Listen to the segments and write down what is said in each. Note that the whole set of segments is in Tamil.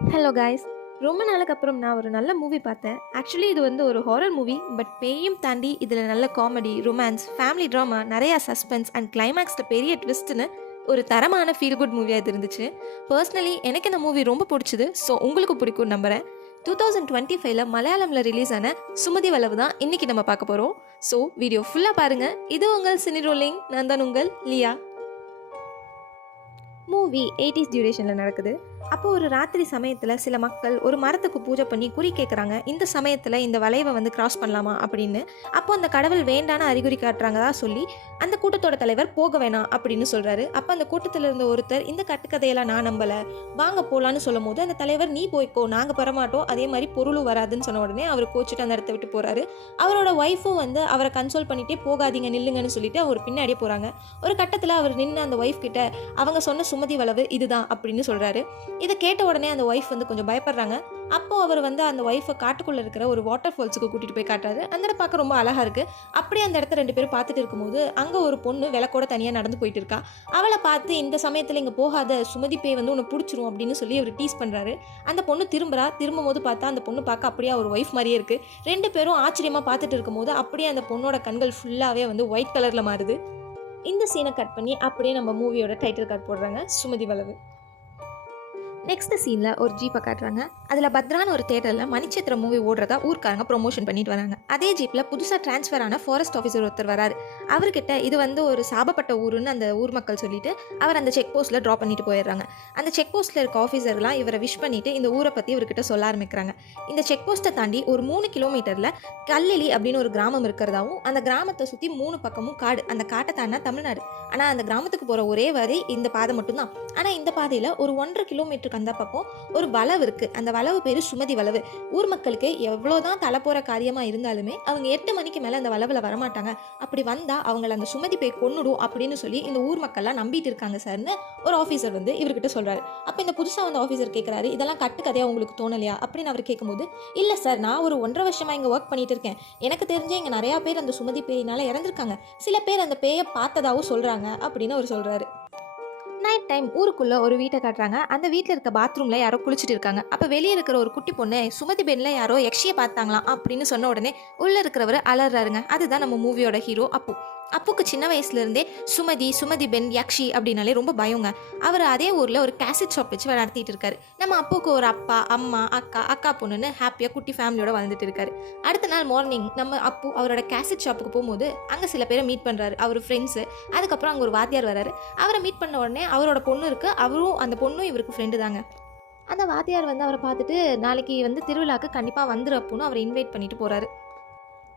Hello guys. ரொம்ப நாளுக்கு அப்புறம் நான் ஒரு நல்ல மூவி பார்த்தேன். ஆக்சுவலி இது வந்து ஒரு ஹாரர் மூவி. பட் பேயும் தாண்டி இதில் நல்ல காமெடி, ரொமான்ஸ், ஃபேமிலி ட்ராமா, நிறையா சஸ்பென்ஸ் அண்ட் கிளைமேக்ஸில் பெரிய ட்விஸ்ட்டுன்னு ஒரு தரமான ஃபீல் குட் மூவியாக இது இருந்துச்சு. பர்சனலி எனக்கு இந்த மூவி ரொம்ப பிடிச்சிது. ஸோ உங்களுக்கு பிடிக்கும்னு நம்புகிறேன். 2025ல் மலையாளமில் ரிலீஸ் ஆன சுமதி வளவு தான் இன்றைக்கி நம்ம பார்க்க போகிறோம். ஸோ வீடியோ ஃபுல்லாக பாருங்கள். இது உங்கள் சினி ரோலிங். நான் தான் உங்கள் லியா. மூவி 80s டியூரேஷனில் நடக்குது. அப்போ ஒரு ராத்திரி சமயத்தில் சில மக்கள் ஒரு மரத்துக்கு பூஜை பண்ணி குறி கேட்குறாங்க. இந்த சமயத்தில் இந்த வளைவை வந்து கிராஸ் பண்ணலாமா அப்படின்னு. அப்போ அந்த கடவுள் வேண்டான அறிகுறி காட்டுறாங்கதா சொல்லி அந்த கூட்டத்தோட தலைவர் போக வேணாம் அப்படின்னு சொல்கிறாரு. அப்போ அந்த கூட்டத்தில் இருந்த ஒருத்தர் இந்த கட்டுக்கதையெல்லாம் நான் நம்பலை, வாங்க போகலான்னு சொல்லும் போது அந்த தலைவர் நீ போய்க்கோ, நாங்கள் வரமாட்டோம், அதே மாதிரி பொருளும் வராதுன்னு சொன்ன உடனே அவர் கோச்சிட்டு அந்த இடத்த விட்டு போகிறாரு. அவரோட ஒய்ஃபும் வந்து அவரை கன்சோல் பண்ணிகிட்டே போகாதீங்க நில்லுங்கன்னு சொல்லிட்டு அவர் பின்னாடியே போகிறாங்க. ஒரு கட்டத்தில் அவர் நின்று அந்த ஒய்ஃப் கிட்ட அவங்க சொன்ன சுமதி வளவு இதுதான் அப்படின்னு சொல்கிறாரு. இதை கேட்ட உடனே அந்த ஒய்ஃப் வந்து கொஞ்சம் பயப்படுறாங்க. அப்போ அவர் வந்து அந்த ஒய்ஃபை காட்டுக்குள்ளே இருக்கிற ஒரு வாட்டர் ஃபால்ஸுக்கு கூட்டிகிட்டு போய் காட்டுறாரு. அந்த இடம் பார்க்க ரொம்ப அழகாக இருக்குது. அப்படியே அந்த இடத்த ரெண்டு பேரும் பார்த்துட்டு இருக்கும்போது அங்கே ஒரு பொண்ணு விளக்கோட தனியாக நடந்து போயிட்டு இருக்கா. அவளை பார்த்து இந்த சமயத்தில் இங்கே போகாத, சுமதி பேய் வந்து உன்னை பிடிச்சிரும் அப்படின்னு சொல்லி அவர் டீஸ் பண்ணுறாரு. அந்த பொண்ணு திரும்பும் போது பார்த்தா அந்த பொண்ணு பார்க்க அப்படியே ஒரு ஒய்ஃப் மாதிரியே இருக்குது. ரெண்டு பேரும் ஆச்சரியமாக பார்த்துட்டு இருக்கும்போது அப்படியே அந்த பொண்ணோட கண்கள் ஃபுல்லாகவே வந்து ஒயிட் கலரில் மாறுது. இந்த சீனை கட் பண்ணி அப்படியே நம்ம மூவியோட டைட்டில் கார்டு போடுறாங்க, சுமதி வளவு. நெக்ஸ்ட் சீனில் ஒரு ஜீப்பை காட்டுறாங்க. அதில் பத்ரான்னு ஒரு தேட்டரில் மணிச்சித்திர மூவி ஓடுறதா ஊர்க்காரங்க ப்ரொமோஷன் பண்ணிட்டு வராங்க. அதே ஜீப்பில் புதுசாக ட்ரான்ஸ்ஃபர் ஆன ஃபாரஸ்ட் ஆஃபீஸர் ஒருத்தர் வராரு. அவர்கிட்ட இது வந்து ஒரு சாபப்பட்ட ஊருன்னு அந்த ஊர் மக்கள் சொல்லிட்டு அவர் அந்த செக் போஸ்ட்டில் ட்ராப் பண்ணிட்டு போயிடுறாங்க. அந்த செக் போஸ்ட்டில் இருக்க ஆஃபீஸர்லாம் இவரை விஷ் பண்ணிட்டு இந்த ஊரை பற்றி இவர்கிட்ட சொல்ல ஆரம்பிக்கிறாங்க. இந்த செக் போஸ்ட்டை தாண்டி ஒரு 3 கிலோமீட்டரில் கல்லெலி அப்படின்னு ஒரு கிராமம் இருக்கிறதாவும், அந்த கிராமத்தை சுற்றி 3 பக்கமும் காடு, அந்த காட்டை தாண்டா தமிழ்நாடு. ஆனால் அந்த கிராமத்துக்கு போகிற ஒரே வரி இந்த பாதை மட்டும்தான். ஆனால் இந்த பாதையில் ஒரு 1.5 கிலோமீட்டருக்கு அந்த பக்கம் ஒரு வளவு இருக்குது. அந்த வளவு பேர் சுமதி வளவு. ஊர் மக்களுக்கு எவ்வளோதான் தலை போகிற காரியமாக இருந்தாலுமே அவங்க 8 மணிக்கு மேலே அந்த வளவில் வரமாட்டாங்க. அப்படி வந்தால் அவங்கள அந்த சுமதி பேய் கொன்னுடும் அப்படின்னு சொல்லி இந்த ஊர் மக்கள்லாம் நம்பிட்டு இருக்காங்க சார்னு ஒரு ஆஃபீஸர் வந்து இவர்கிட்ட சொல்கிறாரு. அப்போ இந்த புதுசாக வந்து ஆஃபீஸர் கேட்குறாரு, இதெல்லாம் கட்டுக்கதையாக உங்களுக்கு தோணலையா அப்படின்னு அவர் கேட்கும்போது, இல்லை சார், நான் ஒரு 1.5 வருஷமாக இங்கே ஒர்க் பண்ணிட்டு இருக்கேன். எனக்கு தெரிஞ்சே இங்கே நிறையா பேர் அந்த சுமதி பேயினால் இறந்துருக்காங்க. சில பேர் அந்த பேயை பார்த்ததாகவும் சொல்கிறாங்க அப்படின்னு அவர் சொல்கிறாரு. நைட் டைம் ஊருக்குள்ளே ஒரு வீட்டை காட்டுறாங்க. அந்த வீட்டில் இருக்க பாத்ரூமில் யாரோ குளிச்சுட்டு இருக்காங்க. அப்போ வெளியே இருக்கிற ஒரு குட்டி பொண்ணு சுமதி பெண்ணில் யாரோ யக்ஷியை பார்த்தாங்களாம் அப்படின்னு சொன்ன உடனே உள்ளே இருக்கிறவர் அலறாருங்க. அதுதான் நம்ம மூவியோட ஹீரோ அப்பு. அப்புக்கு சின்ன வயசுலேருந்தே சுமதி பென், யக்ஷி அப்படின்னாலே ரொம்ப பயங்க. அவர் அதே ஊரில் ஒரு கேசட் ஷாப் வச்சு நடத்திட்டு இருக்காரு. நம்ம அப்புக்கு ஒரு அப்பா, அம்மா, அக்கா பொண்ணுன்னு ஹாப்பியாக குட்டி ஃபேமிலியோட வாழ்ந்துட்டு இருக்காரு. அடுத்த நாள் மார்னிங் நம்ம அப்பு அவரோட கேசட் ஷாப்புக்கு போகும்போது அங்கே சில பேரை மீட் பண்ணுறாரு, அவர் ஃப்ரெண்ட்ஸு. அதுக்கப்புறம் அங்கே ஒரு வாத்தியார் வராரு. அவரை மீட் பண்ண உடனே அவரோட பொண்ணு இருக்குது, அவரும் அந்த பொண்ணும் இவருக்கு ஃப்ரெண்டு தாங்க. அந்த வாத்தியார் வந்து அவரை பார்த்துட்டு நாளைக்கு வந்து திருவிழாக்கு கண்டிப்பாக வந்துரு அப்புன்னு அவரை இன்வைட் பண்ணிட்டு போகிறாரு.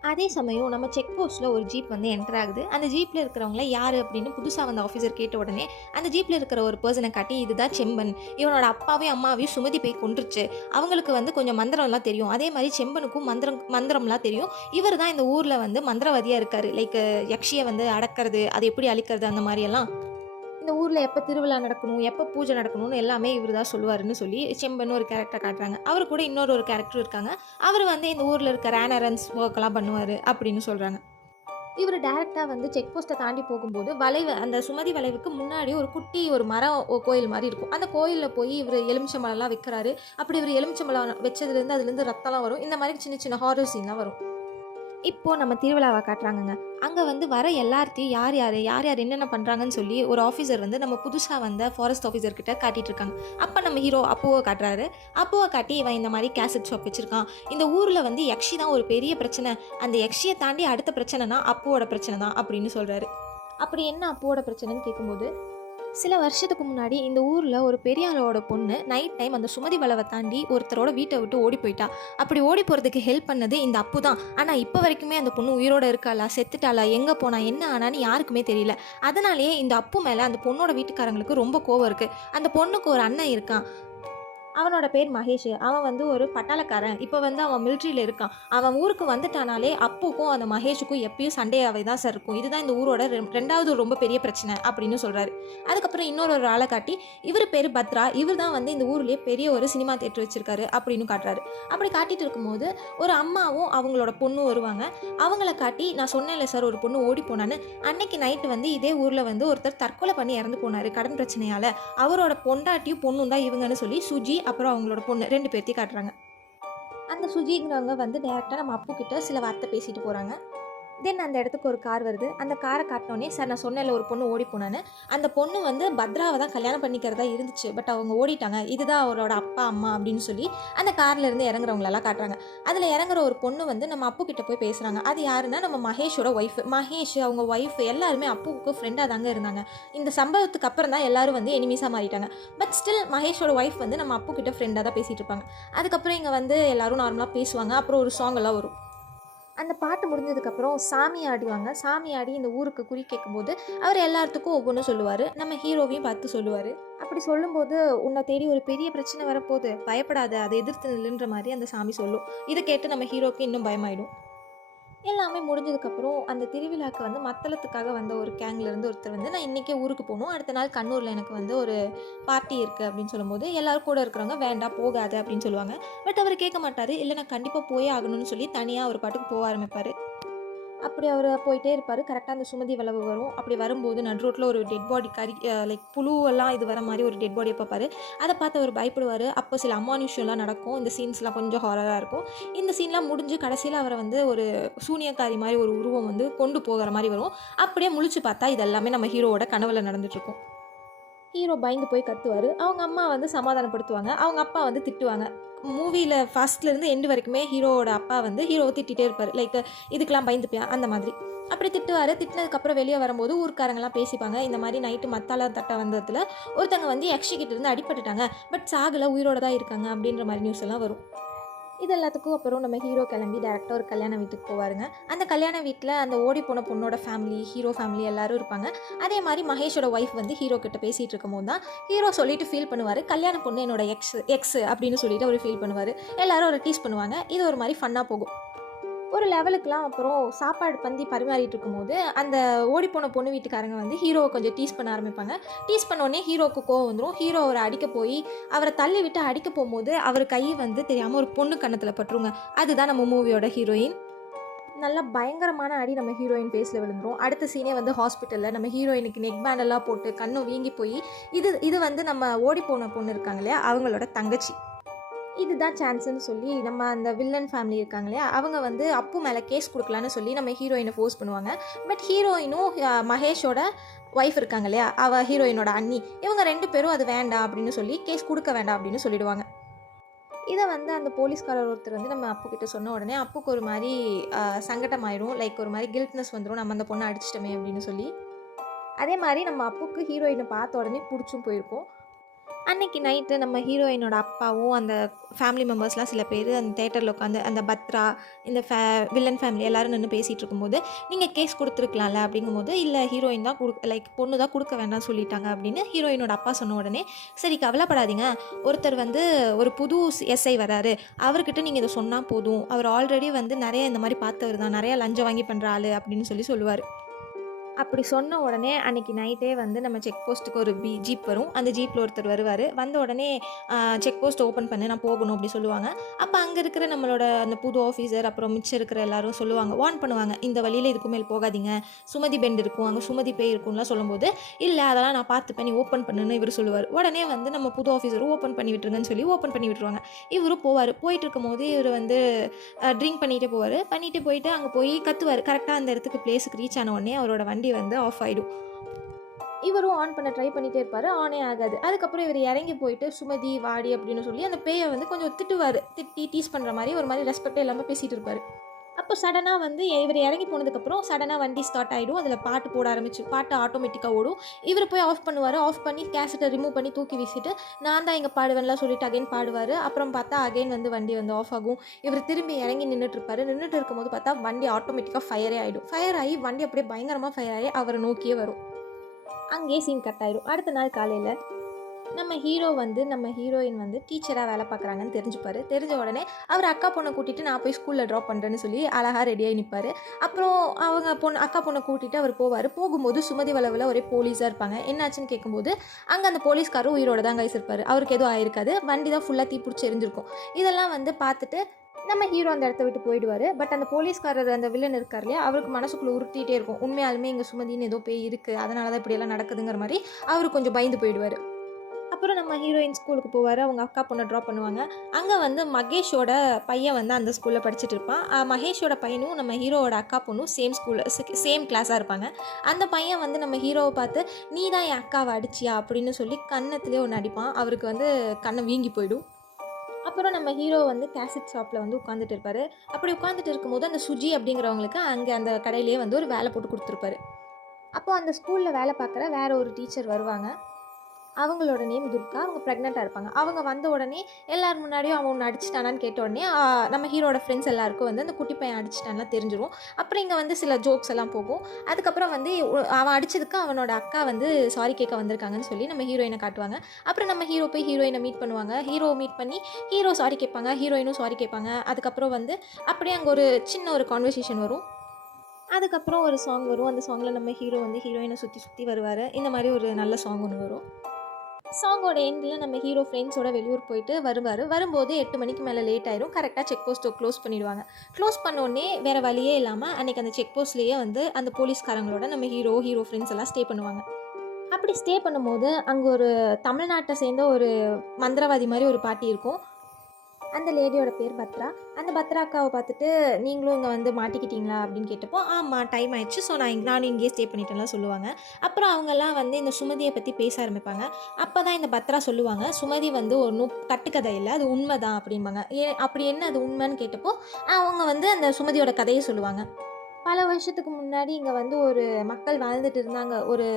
அதே சமயம் நம்ம செக் போஸ்ட்டில் ஒரு ஜீப் வந்து என்டர் ஆகுது. அந்த ஜீப்பில் இருக்கிறவங்கள யார் அப்படின்னு புதுசாக வந்த ஆஃபீஸர் கேட்ட உடனே அந்த ஜீப்பில் இருக்கிற ஒரு பர்சனை காட்டி இதுதான் செம்பன், இவனோட அப்பாவையும் அம்மாவையும் சுமதி போய் கொண்டுருச்சு, அவங்களுக்கு வந்து கொஞ்சம் மந்திரம்லாம் தெரியும், அதே மாதிரி செம்பனுக்கும் மந்திரம்லாம் தெரியும், இவர் தான் இந்த ஊரில் வந்து மந்திரவாதியாக இருக்கார், லைக் யக்ஷியை வந்து அடக்கிறது, அதை எப்படி அழிக்கிறது, அந்த மாதிரியெல்லாம் இந்த ஊரில் எப்போ திருவிழா நடக்கணும், எப்போ பூஜை நடக்கணும்னு எல்லாமே இவர் தான் சொல்லுவாருன்னு சொல்லி செம்பன்னு ஒரு கேரக்டர் காட்டுறாங்க. அவர் கூட இன்னொரு கேரக்டர் இருக்காங்க. அவர் வந்து இந்த ஊரில் இருக்க ரேனரன்ஸ் ஒர்க்கெல்லாம் பண்ணுவார் அப்படின்னு சொல்கிறாங்க. இவர் டேரெக்டாக வந்து செக் போஸ்ட்டை தாண்டி போகும்போது வளைவு, அந்த சுமதி வளைவுக்கு முன்னாடி ஒரு குட்டி ஒரு மரம் கோயில் மாதிரி இருக்கும். அந்த கோயிலில் போய் இவர் எலுமிச்சம்பழம்லாம் வைக்கிறாரு. அப்படி இவர் எலுமிச்சம்பழம் வச்சதுலேருந்து அதுலேருந்து ரத்தம்லாம் வரும். இந்த மாதிரி சின்ன சின்ன ஹாரர் சீன்லாம் வரும். இப்போது நம்ம திருவிழாவை காட்டுறாங்கங்க. அங்கே வந்து வர எல்லார்த்தையும் யார் யார் என்னென்ன பண்ணுறாங்கன்னு சொல்லி ஒரு ஆஃபீஸர் வந்து நம்ம புதுசாக வந்த ஃபாரஸ்ட் ஆஃபீஸர்கிட்ட காட்டிகிட்டு இருக்காங்க. அப்போ நம்ம ஹீரோ அப்புவை காட்டுறாரு. அப்புவை காட்டி இவன் இந்த மாதிரி கேசட் ஷாப் வச்சுருக்கான், இந்த ஊரில் வந்து யக்ஷி தான் ஒரு பெரிய பிரச்சனை, அந்த யக்ஷியை தாண்டி அடுத்த பிரச்சனைனா அப்புவோட பிரச்சனை தான் அப்படின்னு சொல்கிறாரு. அப்படி என்ன அப்புவோட பிரச்சனைன்னு கேட்கும்போது, சில வருஷத்துக்கு முன்னாடி இந்த ஊரில் ஒரு பெரிய ஆளோட பொண்ணு நைட் டைம் அந்த சுமதி வளவை தாண்டி ஒருத்தரோட வீட்டை விட்டு ஓடி போயிட்டா. அப்படி ஓடி போகிறதுக்கு ஹெல்ப் பண்ணது இந்த அப்பு தான். ஆனால் இப்போ வரைக்குமே அந்த பொண்ணு உயிரோடு இருக்காளா, செத்துட்டாளா, எங்கே போனா, என்ன ஆனான்னு யாருக்குமே தெரியல. அதனாலேயே இந்த அப்பு மேலே அந்த பொண்ணோட வீட்டுக்காரங்களுக்கு ரொம்ப கோவம் இருக்குது. அந்த பொண்ணுக்கு ஒரு அண்ணன் இருக்கான், அவனோட பேர் மகேஷ். அவன் வந்து ஒரு பட்டாளக்காரன். இப்போ வந்து அவன் மிலிட்ரியில் இருக்கான். அவன் ஊருக்கு வந்துட்டானாலே அப்புக்கும் அந்த மகேஷுக்கும் எப்பயும் சண்டையாகவே தான் சார் இருக்கும். இதுதான் இந்த ஊரோட ரெண்டாவது ரொம்ப பெரிய பிரச்சனை அப்படின்னு சொல்கிறாரு. அதுக்கப்புறம் இன்னொரு ஆளை காட்டி இவர் பேர் பத்ரா, இவர் தான் வந்து இந்த ஊர்லேயே பெரிய ஒரு சினிமா தேட்டர் வச்சுருக்காரு அப்படின்னு காட்டுறாரு. அப்படி காட்டிட்டு இருக்கும்போது ஒரு அம்மாவும் அவங்களோட பொண்ணும் வருவாங்க. அவங்கள காட்டி நான் சொன்னேன்ல சார் ஒரு பொண்ணு ஓடி போனான்னு, அன்னைக்கு நைட்டு வந்து இதே ஊரில் வந்து ஒருத்தர் தற்கொலை பண்ணி இறந்து போனார் கடன் பிரச்சனையால், அவரோட பொண்டாட்டியும் பொண்ணும் தான் இவங்கன்னு சொல்லி சுஜி அப்புறம் அவங்களோட பொண்ணு 2 பேர்த்தையும் காட்டுறாங்க. அந்த சுஜிங்கிறவங்க வந்து டேரெக்டாக நம்ம அப்பு கிட்ட சில வார்த்தை பேசிட்டு போகிறாங்க. தென் அந்த இடத்துக்கு ஒரு கார் வருது. அந்த காரை காட்டினோடனே, சார் நான் சொன்னேன்ல ஒரு பொண்ணு ஓடி போனான்னு, அந்த பொண்ணு வந்து பத்ராவை தான் கல்யாணம் பண்ணிக்கிறதா இருந்துச்சு. பட் அவங்க ஓடிட்டாங்க. இதுதான் அவரோட அப்பா, அம்மா அப்படின்னு சொல்லி அந்த கார்லேருந்து இறங்குறவங்களெல்லாம் காட்டுறாங்க. அதில் இறங்குற ஒரு பொண்ணு வந்து நம்ம அப்பு கிட்ட போய் பேசுகிறாங்க. அது யாருன்னா நம்ம மகேஷோட ஒய்ஃபு. மகேஷ், அவங்க ஒய்ஃப் எல்லாருமே அப்புவுக்கு ஃப்ரெண்டாக தாங்க இருந்தாங்க. இந்த சம்பவத்துக்கு அப்புறம் தான் எல்லாரும் வந்து எனிமீஸாக மாறிட்டாங்க. பட் ஸ்டில் மகேஷோட ஒய்ஃப் வந்து நம்ம அப்பு கிட்ட ஃப்ரெண்டாக தான் பேசிகிட்டு இருப்பாங்க. அதுக்கப்புறம் இங்கே வந்து எல்லாரும் நார்மலாக பேசுவாங்க. அப்புறம் ஒரு சாங் எல்லாம் வரும். அந்த பாட்டு முடிஞ்சதுக்கப்புறம் சாமி ஆடுவாங்க. சாமி ஆடி இந்த ஊருக்கு குறி கேட்கும்போது அவர் எல்லாத்துக்கும் ஒவ்வொன்றும் சொல்லுவார். நம்ம ஹீரோவையும் பார்த்து சொல்லுவார். அப்படி சொல்லும்போது, உன்னை தேடி ஒரு பெரிய பிரச்சனை வரப்போகுது, பயப்படாத, அதை எதிர்த்து நில்லுன்ற மாதிரி அந்த சாமி சொல்லும். இதை கேட்டு நம்ம ஹீரோக்கு இன்னும் பயமாயிடும். எல்லாமே முடிஞ்சதுக்கப்புறம் அந்த திருவிழாவுக்கு வந்து மத்தளத்துக்காக வந்த ஒரு கேங்லேருந்து ஒருத்தர் வந்து, நான் இன்றைக்கே ஊருக்கு போகணும், அடுத்த நாள் கண்ணூரில் எனக்கு வந்து ஒரு பார்ட்டி இருக்குது அப்படின்னு சொல்லும்போது, எல்லோரும் கூட இருக்கிறவங்க வேண்டாம் போகாத அப்படின்னு சொல்லுவாங்க. பட் அவர் கேட்க மாட்டார். இல்லை நான் கண்டிப்பாக போயே ஆகணும்னு சொல்லி தனியாக ஒரு பாட்டுக்கு போக ஆரம்பிப்பார். அப்படி அவர் போயிட்டே இருப்பார். கரெக்டாக அந்த சுமதி வளவு வரும். அப்படி வரும்போது நடு ரோட்டில் ஒரு டெட் பாடி லைக் புழுவெல்லாம் இது வர மாதிரி ஒரு டெட் பாடியை பார்ப்பார். அதை பார்த்து அவர் பயப்படுவார். அப்போ சில அமானுஷ்யம்லாம் நடக்கும். இந்த சீன்ஸ்லாம் கொஞ்சம் ஹாரராக இருக்கும். இந்த சீன்லாம் முடிஞ்சு கடைசியில் அவரை வந்து ஒரு சூனியக்காரி மாதிரி ஒரு உருவம் வந்து கொண்டு போகிற மாதிரி வரும். அப்படியே முழிச்சு பார்த்தா இது எல்லாமே நம்ம ஹீரோவோட கனவில் நடந்துகிட்ருக்கும். ஹீரோ பயந்து போய் கத்துவார். அவங்க அம்மா வந்து சமாதானப்படுத்துவாங்க. அவங்க அப்பா வந்து திட்டுவாங்க. மூவியில் ஃபர்ஸ்ட்லேருந்து எண்டு வரைக்குமே ஹீரோவோட அப்பா வந்து ஹீரோவை திட்டிகிட்டே இருப்பார். லைக் இதுக்கெலாம் பயந்துப்பியா அந்த மாதிரி. அப்படி திட்டுவார். திட்டினதுக்கப்புறம் வெளியே வரும்போது ஊர்க்காரங்கெல்லாம் பேசிப்பாங்க. இந்த மாதிரி நைட்டு மத்தால தட்டை வந்ததில் ஒருத்தங்க வந்து யக்ஷிக்கிட்ட இருந்து அடிபட்டுட்டாங்க, பட் சாகலை, உயிரோட தான் இருக்காங்க அப்படின்ற மாதிரி நியூஸ் எல்லாம் வரும். இது எல்லாத்துக்கும் அப்புறம் நம்ம ஹீரோ கிளம்பி டேரெக்டாக ஒரு கல்யாண வீட்டுக்கு போவாருங்க. அந்த கல்யாண வீட்டில் அந்த ஓடி போன பொண்ணோட ஃபேமிலி, ஹீரோ ஃபேமிலி எல்லாரும் இருப்பாங்க. அதே மாதிரி மகேஷோட ஒய்ஃப் வந்து ஹீரோ கிட்ட பேசிகிட்டு இருக்கும்போது தான் ஹீரோ சொல்லிட்டு ஃபீல் பண்ணுவார். கல்யாண பொண்ணு என்னோட எக்ஸ் அப்படின்னு சொல்லிட்டு அவர் ஃபீல் பண்ணுவார். எல்லாரும் ஒரு டீஸ் பண்ணுவாங்க. இது ஒரு மாதிரி ஃபன்னாக போகும். ஒரு லெவலுக்குலாம் அப்புறம் சாப்பாடு பந்தி பரிமாறிட்டு இருக்கும்போது அந்த ஓடிப்போன பொண்ணு வீட்டுக்காரங்க வந்து ஹீரோவை கொஞ்சம் டீஸ் பண்ண ஆரம்பிப்பாங்க. டீஸ் பண்ணோடனே ஹீரோவுக்கு கோவம் வந்துடும். ஹீரோ அவரை அடிக்க போய் அவரை தள்ளி விட்டு அடிக்க போகும்போது அவர் கை வந்து தெரியாமல் ஒரு பொண்ணு கன்னத்தில் பட்டுருங்க. அதுதான் நம்ம மூவியோட ஹீரோயின். நல்லா பயங்கரமான அடி நம்ம ஹீரோயின் ஃபேஸில் விழுந்துடும். அடுத்த சீனே வந்து ஹாஸ்பிட்டலில் நம்ம ஹீரோயினுக்கு நெக் பேண்டெல்லாம் போட்டு கண்ணும் வீங்கி போய் இது வந்து நம்ம ஓடிப்போன பொண்ணு இருக்காங்க இல்லையா, அவங்களோட தங்கச்சி. இதுதான் சான்ஸ்ன்னு சொல்லி நம்ம அந்த வில்லன் ஃபேமிலி இருக்காங்க இல்லையா, அவங்க வந்து அப்பு மேலே கேஸ் கொடுக்கலான்னு சொல்லி நம்ம ஹீரோயினை ஃபோர்ஸ் பண்ணுவாங்க. பட் ஹீரோயினும் மகேஷோட ஒய்ஃப் இருக்காங்க இல்லையா, அவள் ஹீரோயினோட அண்ணி, இவங்க 2 பேரும் அது வேண்டாம் அப்படின்னு சொல்லி கேஸ் கொடுக்க வேண்டாம் அப்படின்னு சொல்லிடுவாங்க. இதை வந்து அந்த போலீஸ்காரர் ஒருத்தர் வந்து நம்ம அப்பு கிட்ட சொன்ன உடனே அப்புக்கு ஒரு மாதிரி சங்கடமாயிடும். லைக் ஒரு மாதிரி கில்ட்னஸ் வந்துடும், நம்ம அந்த பொண்ணை அடிச்சிட்டோமே அப்படின்னு சொல்லி. அதே மாதிரி நம்ம அப்புக்கு ஹீரோயினை பார்த்த உடனே பிடிச்சும் போயிருக்கும். அன்றைக்கி நைட்டு நம்ம ஹீரோயினோட அப்பாவும் அந்த ஃபேமிலி மெம்பர்ஸ்லாம் சில பேர் அந்த தேட்டரில் உட்காந்து அந்த பத்ரா இந்த வில்லன் ஃபேமிலி எல்லோரும் நின்று பேசிகிட்டு இருக்கும்போது, நீங்கள் கேஸ் கொடுத்துருக்கலாம்ல அப்படிங்கும்போது, இல்லை ஹீரோயின் தான் லைக் பொண்ணு தான் கொடுக்க வேண்டாம் சொல்லிட்டாங்க அப்படின்னு ஹீரோயினோட அப்பா சொன்ன உடனே, சரி கவலைப்படாதீங்க, ஒருத்தர் வந்து ஒரு புது எஸ்ஐ வராரு, அவர்கிட்ட நீங்கள் இதை சொன்னால் போதும், அவர் ஆல்ரெடி வந்து நிறைய இந்த மாதிரி பார்த்தவர் தான், நிறைய லஞ்சம் வாங்கி பண்ணுற ஆள் அப்படின்னு சொல்லுவார். அப்படி சொன்ன உடனே அன்றைக்கி நைட்டே வந்து நம்ம செக் போஸ்ட்டுக்கு ஒரு ஜீப் வரும். அந்த ஜீப்பில் ஒருத்தர் வருவார். வந்த உடனே செக் போஸ்ட் ஓப்பன் பண்ணி நான் போகணும் அப்படி சொல்லுவாங்க. அப்போ அங்கே இருக்கிற நம்மளோட அந்த புது ஆஃபீஸர் அப்புறம் மிச்சம் இருக்கிற எல்லாரும் சொல்லுவாங்க, வார்ன் பண்ணுவாங்க, இந்த வழியில் இதுக்கு மேல் போகாதீங்க, சுமதி பெண்ட் இருக்கும், அங்கே சுமதி பேய் இருக்கும்லாம் சொல்லும்போது, இல்லை அதெல்லாம் நான் பார்த்துப்பேன், நீ ஓப்பன் பண்ணுன்னு இவர் சொல்லுவார். உடனே வந்து நம்ம புது ஆஃபீஸரும் ஓப்பன் பண்ணி விட்டுருங்கன்னு சொல்லி ஓப்பன் பண்ணி விட்டுருவாங்க. இவரும் போவார். போயிட்டு இருக்கும்போது இவர் வந்து ட்ரிங்க் பண்ணிகிட்டே போவார். பண்ணிட்டு போயிட்டு அங்கே போய் கத்துவார். கரெக்டாக அந்த இடத்துக்கு பிளேஸுக்கு ரீச் ஆன உடனே அவரோட வண்டி வந்து ஆஃப் ஆகிடும். இவரும் ஆன் பண்ண ட்ரை பண்ணிகிட்டே இருப்பார், ஆனே ஆகாது. அதுக்கப்புறம் இவர் இறங்கி போயிட்டு சுமதி வாடி அப்படின்னு சொல்லி அந்த பேயை வந்து கொஞ்சம் திட்டுவார். திட்டி டீஸ் பண்ணுற மாதிரி ஒரு மாதிரி ரெஸ்பெக்டே இல்லாமல் பேசிகிட்டு இருப்பார். அப்போ சடனாக வந்து இவர் இறங்கி போனதுக்கப்புறம் சடனாக வண்டி ஸ்டார்ட் ஆகிடும். அதில் பாட்டு போட ஆரம்பிச்சு, பாட்டு ஆட்டோமேட்டிக்காக ஓடும். இவர் போய் ஆஃப் பண்ணுவார். ஆஃப் பண்ணி கேசட்டை ரிமூவ் பண்ணி தூக்கி வீசிட்டு, நான் தான் இங்கே பாடுவேன்லாம் சொல்லிட்டு அகைன் பாடுவார். அப்புறம் பார்த்தா அகைன் வந்து வண்டி வந்து ஆஃப் ஆகும். இவர் திரும்பி இறங்கி நின்றுட்டுருப்பார். நின்றுட்டு இருக்கும்போது பார்த்தா வண்டி ஆட்டோமேட்டிக்காக ஃபயரே ஆகிடும். ஃபயர் ஆகி வண்டி அப்படியே பயங்கரமாக ஃபயர் ஆகி அவரை நோக்கியே வரும். அங்கேயே சீன் கட் ஆகிடும். அடுத்த நாள் காலையில் நம்ம ஹீரோ வந்து நம்ம ஹீரோயின் வந்து டீச்சராக வேலை பார்க்குறாங்கன்னு தெரிஞ்சுப்பார். தெரிஞ்ச உடனே அவர் அக்கா பொண்ணை கூட்டிகிட்டு நான் போய் ஸ்கூலில் ட்ராப் பண்ணுறேன்னு சொல்லி அழகாக ரெடியாகி நிற்பார். அப்புறம் அவங்க அக்கா பொண்ணை கூட்டிகிட்டு அவர் போவார். போகும்போது சுமதி வளவில் ஒரே போலீஸாக இருப்பாங்க. என்னாச்சுன்னு கேட்கும்போது அங்கே அந்த போலீஸ்காரரும் உயிரோட தான் கைஸ் இருப்பார். அவருக்கு எதுவும் ஆயிருக்காது. வண்டி தான் ஃபுல்லாக தீப்பிடிச்சி எரிஞ்சிருக்கும். இதெல்லாம் வந்து பார்த்துட்டு நம்ம ஹீரோ அந்த இடத்த விட்டு போயிடுவார். பட் அந்த போலீஸ்காரர் அந்த வில்லன் இருக்கார் இல்லையா, அவருக்கு மனசுக்குள்ளே உருட்டிகிட்டே இருக்கும், உண்மையாலுமே இங்கே சுமதின்னு ஏதோ பேய் இருக்குது, அதனால தான் இப்படியெல்லாம் நடக்குதுங்கிற மாதிரி அவர் கொஞ்சம் பயந்து போயிடுவார். அப்புறம் நம்ம ஹீரோயின் ஸ்கூலுக்கு போவார், அவங்க அக்கா பொண்ணை ட்ராப் பண்ணுவாங்க. அங்கே வந்து மகேஷோட பையன் வந்து அந்த ஸ்கூலில் படிச்சுட்டு இருப்பான். மகேஷோட பையனும் நம்ம ஹீரோவோட அக்கா பொண்ணும் சேம் ஸ்கூலில் சேம் கிளாஸாக இருப்பாங்க. அந்த பையன் வந்து நம்ம ஹீரோவை பார்த்து நீ தான் என் அக்காவை அடிச்சியா அப்படின்னு சொல்லி கன்னத்துலேயே ஒன்று அடிப்பான். அவருக்கு வந்து கண்ணை வீங்கி போயிடும். அப்புறம் நம்ம ஹீரோ வந்து கேசட் ஷாப்பில் வந்து உட்காந்துட்டு இருப்பார். அப்படி உட்காந்துட்டு இருக்கும்போது அந்த சுஜி அப்படிங்கிறவங்களுக்கு அங்கே அந்த கடையிலேயே வந்து ஒரு வேலை போட்டு கொடுத்துருப்பாரு. அப்போது அந்த ஸ்கூலில் வேலை பார்க்குற வேற ஒரு டீச்சர் வருவாங்க. அவங்களோட நேம் துர்கா. அவங்க ப்ரெக்னெண்ட்டாக இருப்பாங்க. அவங்க வந்த உடனே எல்லார் முன்னாடியும் அவன் ஒன்று அடிச்சிட்டானான்னு கேட்ட உடனே நம்ம ஹீரோட ஃப்ரெண்ட்ஸ் எல்லாருக்கும் வந்து அந்த குட்டி பையன் அடிச்சிட்டான்லாம் தெரிஞ்சிடும். அப்புறம் இங்கே வந்து சில ஜோக்ஸ் எல்லாம் போகும். அதுக்கப்புறம் வந்து அவன் அடித்ததுக்கு அவனோட அக்கா வந்து சாரி கேட்க வந்திருக்காங்கன்னு சொல்லி நம்ம ஹீரோயினை காட்டுவாங்க. அப்புறம் நம்ம ஹீரோ போய் ஹீரோயினை மீட் பண்ணுவாங்க. ஹீரோவை மீட் பண்ணி ஹீரோ சாரி கேட்பாங்க, ஹீரோயினும் சாரி கேட்பாங்க. அதுக்கப்புறம் வந்து அப்படியே அங்கே ஒரு சின்ன ஒரு கான்வர்சேஷன் வரும். அதுக்கப்புறம் ஒரு சாங் வரும். அந்த சாங்கில் நம்ம ஹீரோ வந்து ஹீரோயினை சுற்றி சுற்றி வருவார். இந்த மாதிரி ஒரு நல்ல சாங் ஒன்று வரும். சாங்கோட எண்டில் நம்ம ஹீரோ ஃப்ரெண்ட்ஸோட வெளியூர் போயிட்டு வரும்போது 8 மணிக்கு மேலே லேட் ஆயிரும். கரெக்டாக செக் போஸ்ட்டை க்ளோஸ் பண்ணிடுவாங்க. க்ளோஸ் பண்ணோடனே வேறு வழியே இல்லாமல் அன்றைக்கி அந்த செக் போஸ்ட்லேயே வந்து அந்த போலீஸ்காரங்களோட நம்ம ஹீரோ ஃப்ரெண்ட்ஸ் எல்லாம் ஸ்டே பண்ணுவாங்க. அப்படி ஸ்டே பண்ணும்போது அங்கே ஒரு தமிழ்நாட்டை சேர்ந்த ஒரு மந்திரவாதி மாதிரி ஒரு பாட்டி இருக்கும். அந்த லேடியோட பேர் பத்ரா. அந்த பத்ரா அக்காவை பார்த்துட்டு நீங்களும் இங்கே வந்து மாட்டிக்கிட்டீங்களா அப்படின்னு கேட்டப்போ ஆமாம் டைம் ஆயிடுச்சு, ஸோ நானும் இங்கேயே ஸ்டே பண்ணிட்டேன்லாம் சொல்லுவாங்க. அப்புறம் அவங்கெல்லாம் வந்து இந்த சுமதியை பற்றி பேச ஆரம்பிப்பாங்க. அப்போ தான் இந்த பத்ரா சொல்லுவாங்க, சுமதி வந்து ஒன்றும் கட்டுக்கதை இல்லை, அது உண்மை தான் அப்படிம்பாங்க. அப்படி என்ன அது உண்மைன்னு கேட்டப்போ அவங்க வந்து அந்த சுமதியோட கதையை சொல்லுவாங்க. பல வருஷத்துக்கு முன்னாடி இங்கே வந்து ஒரு மக்கள் வாழ்ந்துட்டு இருந்தாங்க. ஒரு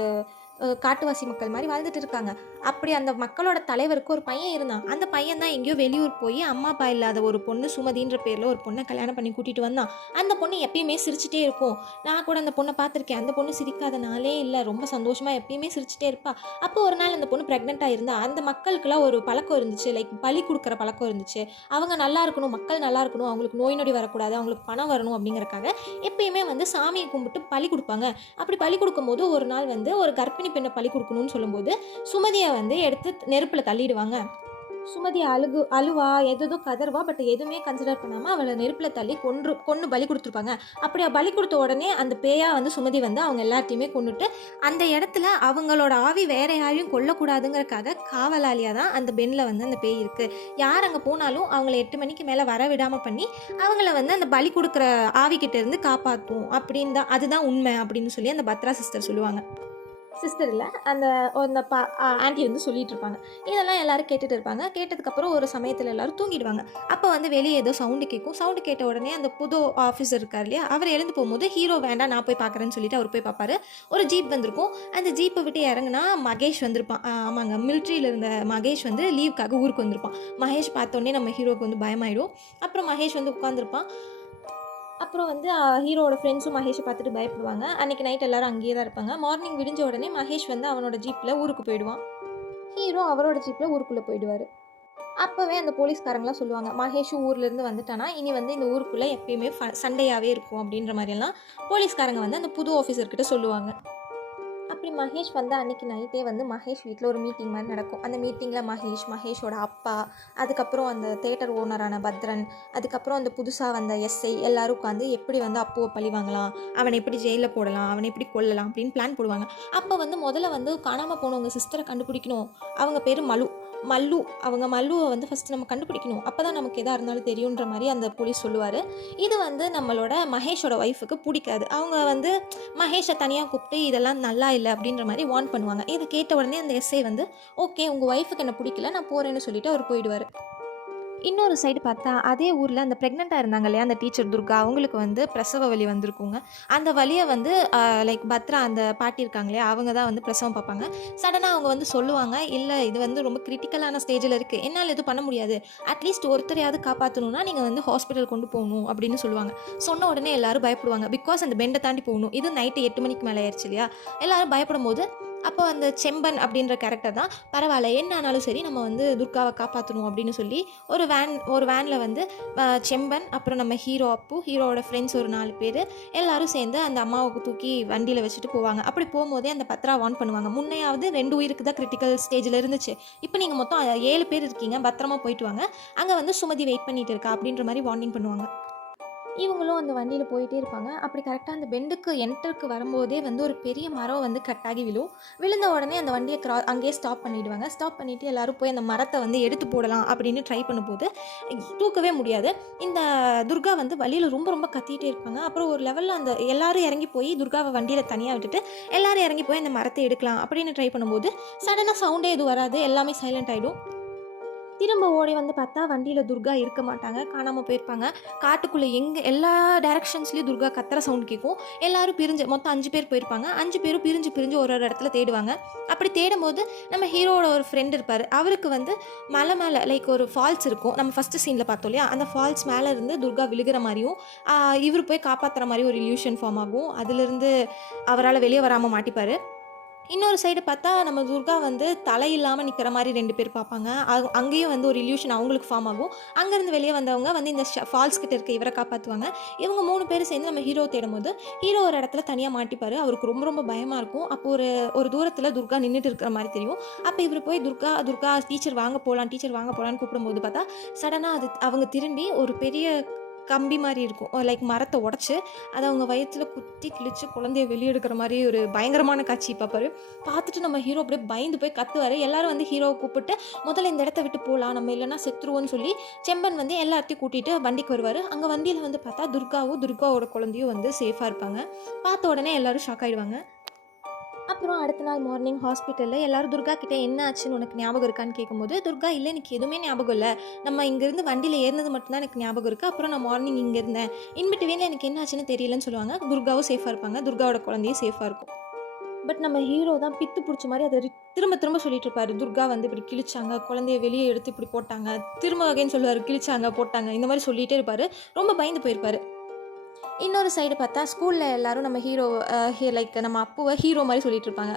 காட்டுவாசி மக்கள் மாதிரி வாழ்ந்துட்டு இருக்காங்க. அப்படி அந்த மக்களோட தலைவருக்கு ஒரு பையன் இருந்தான். அந்த பையன் தான் எங்கேயோ வெளியூர் போய் அம்மா அப்பா இல்லாத ஒரு பொண்ணு சுமதின்ற பேரில் ஒரு பொண்ணை கல்யாணம் பண்ணி கூட்டிகிட்டு வந்தான். அந்த பொண்ணு எப்பயுமே சிரிச்சிட்டே இருக்கும். நான் கூட அந்த பொண்ணை பார்த்துருக்கேன். அந்த பொண்ணு சிரிக்காத நாளே இல்லை, ரொம்ப சந்தோஷமாக எப்பயுமே சிரிச்சிட்டே இருப்பா. அப்போ ஒரு நாள் அந்த பொண்ணு ப்ரெக்னெண்ட்டாக இருந்தா. அந்த மக்களுக்குலாம் ஒரு பழக்கம் இருந்துச்சு, லைக் பலி கொடுக்குற பழக்கம் இருந்துச்சு. அவங்க நல்லா இருக்கணும், மக்கள் நல்லா இருக்கணும், அவங்களுக்கு நோய் நொடி வரக்கூடாது, அவங்களுக்கு பணம் வரணும் அப்படிங்கிறக்காக எப்பயுமே வந்து சாமியை கும்பிட்டு பலி கொடுப்பாங்க. அப்படி பலி கொடுக்கும்போது ஒரு நாள் வந்து ஒரு கர்ப்பிணி பெண்ணை பலி கொடுக்கணும்னு சொல்லும்போது சுமதியை வந்து எடுத்து நெருப்பில் தள்ளிடுவாங்க. சுமதி அழுவா, எதோ கதர்வா, பட் எதுவுமே கன்சிடர் பண்ணாமல் அவளை நெருப்பில் தள்ளி கொன்று பலி கொடுத்துருப்பாங்க. அப்படி பலி கொடுத்த உடனே அந்த பேயா வந்து சுமதி வந்து அவங்க எல்லாத்தையுமே கொண்டுட்டு அந்த இடத்துல அவங்களோட ஆவி வேற யாரையும் கொல்லக்கூடாதுங்கிறக்காக காவலாளியாக தான் அந்த பெண்ணில் வந்து அந்த பேய் இருக்குது. யார் அங்கே போனாலும் அவங்கள 8 மணிக்கு மேலே வர விடாமல் பண்ணி அவங்கள வந்து அந்த பலி கொடுக்குற ஆவிக்கிட்ட இருந்து காப்பாற்றும் அப்படின்னு தான், அதுதான் உண்மை அப்படின்னு சொல்லி அந்த பத்ரா சிஸ்டர் சொல்லுவாங்க. சிஸ்டர் இல்லை, அந்த ஆண்டி வந்து சொல்லிகிட்டு இருப்பாங்க. இதெல்லாம் எல்லோரும் கேட்டுட்டு இருப்பாங்க. கேட்டதுக்கப்புறம் ஒரு சமயத்தில் எல்லோரும் தூங்கிடுவாங்க. அப்போ வந்து வெளியே ஏதோ சவுண்டு கேட்கும். சவுண்டு கேட்ட உடனே அந்த புது ஆஃபீஸர் இருக்கார் இல்லையா, அவர் எழுந்து போகும்போது ஹீரோ வேண்டாம் நான் போய் பார்க்குறேன்னு சொல்லிட்டு அவர் போய் பார்ப்பாரு. ஒரு ஜீப் வந்திருக்கும். அந்த ஜீப்பை விட்டு இறங்குனா மகேஷ் வந்திருப்பான். ஆமாங்க, மிலிட்ரியில் இருந்த மகேஷ் வந்து லீவுக்காக ஊருக்கு வந்திருப்பான். மகேஷ் பார்த்தோன்னே நம்ம ஹீரோவுக்கு வந்து பயமாயிடும். அப்புறம் மகேஷ் வந்து உட்காந்துருப்பான். அப்புறம் வந்து ஹீரோவோட ஃப்ரெண்ட்ஸும் மகேஷை பார்த்துட்டு பயப்படுவாங்க. அன்றைக்கி நைட் எல்லோரும் அங்கேயே தான் இருப்பாங்க. மார்னிங் விடிஞ்ச உடனே மகேஷ் வந்து அவனோட ஜீப்பில் ஊருக்கு போயிடுவான். ஹீரோ அவரோட ஜீப்பில் ஊருக்குள்ளே போயிடுவார். அப்போவே அந்த போலீஸ்காரங்களாம் சொல்லுவாங்க, மகேஷும் ஊர்லேருந்து வந்துட்டானா இனி வந்து இந்த ஊருக்குள்ளே எப்பயுமே சண்டையாகவே இருக்கும் அப்படின்ற மாதிரியெல்லாம் போலீஸ்காரங்க வந்து அந்த புது ஆஃபீஸர்கிட்ட சொல்லுவாங்க. அப்படி மகேஷ் வந்து அன்றைக்கி நைட்டே வந்து மகேஷ் வீட்டில் ஒரு மீட்டிங் மாதிரி நடக்கும். அந்த மீட்டிங்கில் மகேஷோட அப்பா, அதுக்கப்புறம் அந்த தேட்டர் ஓனரான பத்ரன், அதுக்கப்புறம் அந்த புதுசாக வந்த எஸ்ஐ எல்லோரும் உட்காந்து எப்படி வந்து அப்புவை பழி வாங்கலாம், அவனை எப்படி ஜெயிலில் போடலாம், அவனை எப்படி கொல்லலாம் அப்படின்னு பிளான் போடுவாங்க. அப்போ வந்து முதல்ல வந்து காணாமல் போனவங்க சிஸ்டரை கண்டுபிடிக்கணும். அவங்க பேர் மல்லு. அவங்க மல்லுவை வந்து ஃபஸ்ட்டு நம்ம கண்டுபிடிக்கணும், அப்போ தான் நமக்கு எதாக இருந்தாலும் தெரியுன்ற மாதிரி அந்த போலீஸ் சொல்லுவார். இது வந்து நம்மளோட மகேஷோட ஒய்ஃபுக்கு பிடிக்காது. அவங்க வந்து மகேஷை தனியாக கூப்பிட்டு இதெல்லாம் நல்லா இல்லை அப்படின்ற மாதிரி வார்ன் பண்ணுவாங்க. இது கேட்ட உடனே அந்த எஸ்ஐ வந்து ஓகே உங்கள் ஒய்ஃபுக்கு என்ன பிடிக்கல, நான் போகிறேன்னு சொல்லிட்டு அவர் போயிடுவார். இன்னொரு சைடு பார்த்தா அதே ஊரில் அந்த ப்ரெக்னெண்ட்டாக இருந்தாங்க இல்லையா அந்த டீச்சர் துர்கா, அவங்களுக்கு வந்து பிரசவ வலி வந்திருக்குங்க. அந்த வலியை வந்து லைக் பத்ரா அந்த பாட்டி இருக்காங்க இல்லையா, அவங்க தான் வந்து பிரசவம் பார்ப்பாங்க. சடனாக அவங்க வந்து சொல்லுவாங்க, இல்லை இது வந்து ரொம்ப கிரிட்டிக்கலான ஸ்டேஜில் இருக்குது, என்னால் எதுவும் பண்ண முடியாது, அட்லீஸ்ட் ஒருத்தரையாவது காப்பாற்றணும்னா நீங்கள் வந்து ஹாஸ்பிட்டல் கொண்டு போகணும் அப்படின்னு சொல்லுவாங்க. சொன்ன உடனே எல்லோரும் பயப்படுவாங்க. பிகாஸ் அந்த பெண்டை தாண்டி போகணும். இது நைட்டு 8 மணிக்கு மேலே ஆயிடுச்சு இல்லையா, எல்லோரும் பயப்படும் போது அப்போ அந்த செம்பன் அப்படின்ற கேரக்டர் தான் பரவாயில்ல என்ன ஆனாலும் சரி நம்ம வந்து துர்காவை காப்பாற்றணும் அப்படின்னு சொல்லி ஒரு வேனில் வந்து செம்பன், அப்புறம் நம்ம ஹீரோவோட ஃப்ரெண்ட்ஸ் ஒரு 4 பேர் எல்லாரும் சேர்ந்து அந்த அம்மாவுக்கு தூக்கி வண்டியில் வச்சுட்டு போவாங்க. அப்படி போகும்போதே அந்த பத்ரா வார்ன் பண்ணுவாங்க, முன்னையாவது 2 உயிருக்கு தான் கிரிட்டிக்கல் ஸ்டேஜில் இருந்துச்சு, இப்போ நீங்கள் மொத்தம் 7 பேர் இருக்கீங்க, பத்திரமா போயிட்டு வாங்க, அங்கே வந்து சுமதி வெயிட் பண்ணிட்டு இருக்கா அப்படின்ற மாதிரி வார்னிங் பண்ணுவாங்க. இவங்களும் அந்த வண்டியில் போயிட்டே இருப்பாங்க. அப்படி கரெக்டாக அந்த பெண்டுக்கு என்டருக்கு வரும்போதே வந்து ஒரு பெரிய மரம் வந்து கட்டாகி விழும். விழுந்த உடனே அந்த வண்டியை அங்கேயே ஸ்டாப் பண்ணிவிடுவாங்க. ஸ்டாப் பண்ணிவிட்டு எல்லோரும் போய் அந்த மரத்தை வந்து எடுத்து போடலாம் அப்படின்னு ட்ரை பண்ணும்போது தூக்கவே முடியாது. இந்த துர்கா வந்து வழியில் ரொம்ப ரொம்ப கத்திகிட்டே இருப்பாங்க. அப்புறம் ஒரு லெவலில் அந்த எல்லாரும் இறங்கி போய் துர்காவை வண்டியில் தனியாக விட்டுட்டு எல்லாரும் இறங்கி போய் அந்த மரத்தை எடுக்கலாம் அப்படின்னு ட்ரை பண்ணும்போது சடனாக சவுண்டே எதுவும் வராது. எல்லாமே சைலண்ட் ஆகிடும். திரும்ப ஓடி வந்து பார்த்தா வண்டியில் துர்கா இருக்க மாட்டாங்க, காணாமல் போயிருப்பாங்க. காட்டுக்குள்ளே எல்லா டைரக்ஷன்ஸ்லேயும் துர்கா கத்துற சவுண்ட் கேட்கும். எல்லோரும் பிரிஞ்சு மொத்தம் 5 பேர் போயிருப்பாங்க. 5 பேரும் பிரிஞ்சு பிரிஞ்சு ஒரு ஒரு இடத்துல தேடுவாங்க. அப்படி தேடும்போது நம்ம ஹீரோவோட ஒரு ஃப்ரெண்ட் இருப்பார். அவருக்கு வந்து மலை மேலே லைக் ஒரு ஃபால்ஸ் இருக்கும். நம்ம ஃபஸ்ட்டு சீனில் பார்த்தோம் இல்லையா, அந்த ஃபால்ஸ் மேலே இருந்து துர்கா விழுகிற மாதிரியும் இவர் போய் காப்பாற்றுற மாதிரி ஒரு இல்யூஷன் ஃபார்ம் ஆகும். அதிலிருந்து அவரால் வெளியே வராமல் மாட்டிப்பார். இன்னொரு சைடு பார்த்தா நம்ம துர்கா வந்து தலை இல்லாமல் நிற்கிற மாதிரி 2 பேர் பார்ப்பாங்க. அங்கேயும் வந்து ஒரு இல்யூஷன் அவங்களுக்கு ஃபார்ம் ஆகும். அங்கேருந்து வெளியே வந்தவங்க வந்து இந்த ஃபால்ஸ் கிட்ட இருக்க இவரை காப்பாற்றுவாங்க. இவங்க 3 பேரும் சேர்ந்து நம்ம ஹீரோ தேடும்போது ஹீரோ ஒரு இடத்துல தனியாக மாட்டிப்பார். அவருக்கு ரொம்ப ரொம்ப பயமாக இருக்கும். அப்போ ஒரு தூரத்தில் துர்கா நின்றுட்டு இருக்கிற மாதிரி தெரியும். அப்போ இவர் போய் துர்கா துர்கா டீச்சர் வாங்க போகலான்னு கூப்பிடும்போது பார்த்தா சடனாக அவங்க திரும்பி ஒரு பெரிய கம்பி மாதிரி இருக்கும், லைக் மரத்தை உடச்சி அதை அவங்க வயிற்றுல குத்தி கிழிச்சு குழந்தைய வெளியே எடுக்கிற மாதிரி ஒரு பயங்கரமான காட்சி பார்த்துட்டு நம்ம ஹீரோ அப்படியே பயந்து போய் கத்துவார். எல்லாரும் வந்து ஹீரோவை கூப்பிட்டு முதல்ல இந்த இடத்த விட்டு போகலாம், நம்ம இல்லைன்னா செத்துருவோன்னு சொல்லி செம்பன் வந்து எல்லாத்தையும் கூட்டிகிட்டு வண்டிக்கு வருவார். அங்கே வண்டியில் வந்து பார்த்தா துர்காவோட குழந்தையும் வந்து சேஃபாக இருப்பாங்க. பார்த்த உடனே எல்லோரும் ஷாக் ஆகிடுவாங்க. அப்புறம் அடுத்த நாள் மார்னிங் ஹாஸ்பிட்டலில் எல்லோரும் துர்கா கிட்டே என்ன ஆச்சுன்னு உனக்கு ஞாபகம் இருக்கான்னு கேட்கும்போது துர்கா இல்லை எனக்கு எதுவுமே ஞாபகம் இல்லை, நம்ம இங்கேருந்து வண்டியில் ஏறினது மட்டும்தான் எனக்கு ஞாபகம் இருக்குது. அப்புறம் நான் மார்னிங் இங்கே இருந்தேன், இன்பிட்வீனில் எனக்கு என்ன ஆச்சுன்னு தெரியலன்னு சொல்லுவாங்க. துர்காவும் சேஃபாக இருப்பாங்க, துர்காவோட குழந்தையும் சேஃபாக இருக்கும். பட் நம்ம ஹீரோ தான் பித்து பிடிச்ச மாதிரி அதை திரும்ப திரும்ப சொல்லிட்டு இருப்பாரு. துர்கா வந்து இப்படி கிழிச்சாங்க, குழந்தைய வெளியே எடுத்து இப்படி போட்டாங்க, திரும்ப வகைன்னு சொல்லுவார், கிழிச்சாங்க போட்டாங்க, இந்த மாதிரி சொல்லிகிட்டே இருப்பார். ரொம்ப பயந்து போயிருப்பார். இன்னொரு சைடு பார்த்தா ஸ்கூலில் எல்லோரும் நம்ம ஹீரோ லைக் நம்ம அப்புவை ஹீரோ மாதிரி சொல்லிட்டு இருப்பாங்க.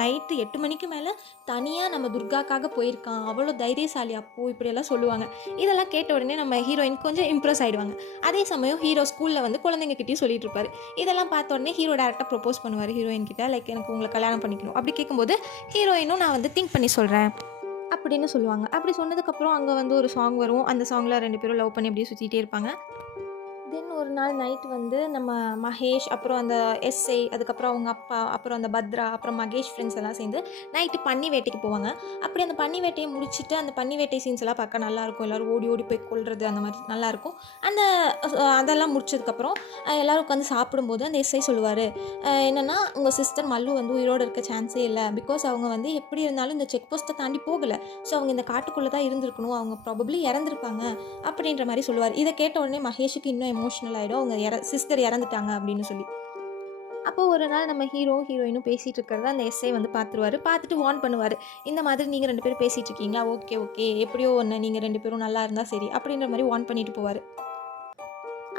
நைட்டு 8 மணிக்கு மேலே தனியாக நம்ம துர்காக்காக போயிருக்கான், அவ்வளோ தைரியசாலி அப்பு, இப்படியெல்லாம் சொல்லுவாங்க. இதெல்லாம் கேட்ட உடனே நம்ம ஹீரோயின் கொஞ்சம் இம்ப்ரெஸ் ஆகிடுவாங்க. அதே சமயம் ஹீரோ ஸ்கூலில் வந்து குழந்தைங்ககிட்டையும் சொல்லிட்டு இருப்பாரு. இதெல்லாம் பார்த்த உடனே ஹீரோ டேரெக்டாக ப்ரொப்போஸ் பண்ணுவார் ஹீரோயின் கிட்ட, லைக் எனக்கு உங்களை கல்யாணம் பண்ணிக்கணும் அப்படி கேட்கும்போது ஹீரோயினும் நான் வந்து திங்க் பண்ணி சொல்கிறேன் அப்படின்னு சொல்லுவாங்க. அப்படி சொன்னதுக்கப்புறம் அங்கே வந்து ஒரு சாங் வரும். அந்த சாங்கில் 2 பேரும் லவ் பண்ணி அப்படியே சுற்றிட்டே இருப்பாங்க. தென் ஒரு நாள் நைட்டு வந்து நம்ம மகேஷ், அப்புறம் அந்த எஸ்ஐ, அதுக்கப்புறம் அவங்க அப்பா, அப்புறம் அந்த பத்ரா, அப்புறம் மகேஷ் ஃப்ரெண்ட்ஸ் எல்லாம் சேர்ந்து நைட்டு பன்னி வேட்டைக்கு போவாங்க. அப்படி அந்த பன்னி வேட்டையை முடிச்சுட்டு அந்த பன்னி வேட்டை சீன்ஸ் எல்லாம் பார்க்க நல்லாயிருக்கும். எல்லோரும் ஓடி ஓடி போய் கொள்வது அந்த மாதிரி நல்லாயிருக்கும். அதெல்லாம் முடிச்சதுக்கப்புறம் எல்லோரும் உட்காந்து சாப்பிடும்போது அந்த எஸ்ஐ சொல்லுவார், என்னென்னா உங்கள் சிஸ்டர் மல்லு வந்து உயிரோடு இருக்க சான்ஸே இல்லை, பிகாஸ் அவங்க வந்து எப்படி இருந்தாலும் இந்த செக் போஸ்ட்டை தாண்டி போகலை, ஸோ அவங்க இந்த காட்டுக்குள்ளே தான் இருந்திருக்கணும், அவங்க ப்ராபப்ளி இறந்துருப்பாங்க அப்படின்ற மாதிரி சொல்லுவார். இதை கேட்ட உடனே மகேஷுக்கு இன்னும் எமோஷனல் ஆகிடும், அவங்க சிஸ்டர் இறந்துட்டாங்க அப்படின்னு சொல்லி. அப்போ ஒரு நாள் நம்ம ஹீரோயினும் பேசிகிட்டு இருக்கிறத அந்த எஸ்ஐ வந்து பார்த்துட்டு வார்ன் பண்ணுவார். இந்த மாதிரி நீங்கள் 2 பேரும் பேசிகிட்டு இருக்கீங்களா, ஓகே எப்படியோ ஒன்று, நீங்கள் 2 பேரும் நல்லா இருந்தால் சரி அப்படின்ற மாதிரி வார்ன் பண்ணிட்டு போவார்.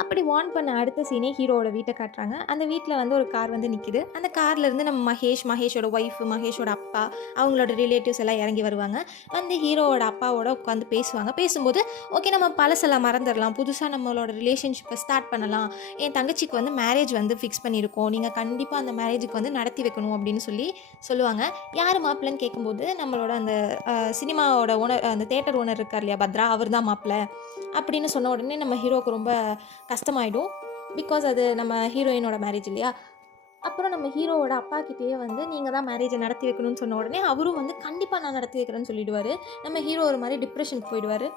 அப்படி வார்ன் பண்ண அடுத்த சீனே ஹீரோவோட வீட்டை காட்டுறாங்க. அந்த வீட்டில் வந்து ஒரு கார் வந்து நிற்கிது. அந்த கார்லேருந்து நம்ம மகேஷோட ஒய்ஃபு, மகேஷோட அப்பா, அவங்களோட ரிலேட்டிவ்ஸ் எல்லாம் இறங்கி வருவாங்க. வந்து ஹீரோவோட அப்பாவோட உட்காந்து பேசுவாங்க. பேசும்போது ஓகே நம்ம பழசெல்லாம் மறந்துடலாம், புதுசாக நம்மளோட ரிலேஷன்ஷிப்பை ஸ்டார்ட் பண்ணலாம், என் தங்கச்சிக்கு வந்து மேரேஜ் வந்து ஃபிக்ஸ் பண்ணியிருக்கோம், நீங்கள் கண்டிப்பாக அந்த மேரேஜுக்கு வந்து நடத்தி வைக்கணும் அப்படின்னு சொல்லுவாங்க. யார் மாப்பிள்ளைன்னு கேட்கும்போது நம்மளோட அந்த சினிமாவோட ஓனர், அந்த தேட்டர் ஓனர் இருக்கார் இல்லையா பத்ரா, அவர் தான் மாப்பிள்ளை அப்படின்னு சொன்ன உடனே நம்ம ஹீரோவுக்கு ரொம்ப கஷ்டமாயிடும். பிகாஸ் அது நம்ம ஹீரோயினோட மேரேஜ் இல்லையா. அப்புறம் நம்ம ஹீரோவோட அப்பா கிட்டேயே வந்து நீங்கள் தான் மேரேஜை நடத்தி வைக்கணும்னு சொன்ன உடனே அவரும் வந்து கண்டிப்பாக நான் நடத்தி வைக்கிறேன்னு சொல்லிடுவார். நம்ம ஹீரோ ஒரு மாதிரி டிப்ரெஷனுக்கு போயிடுவார்.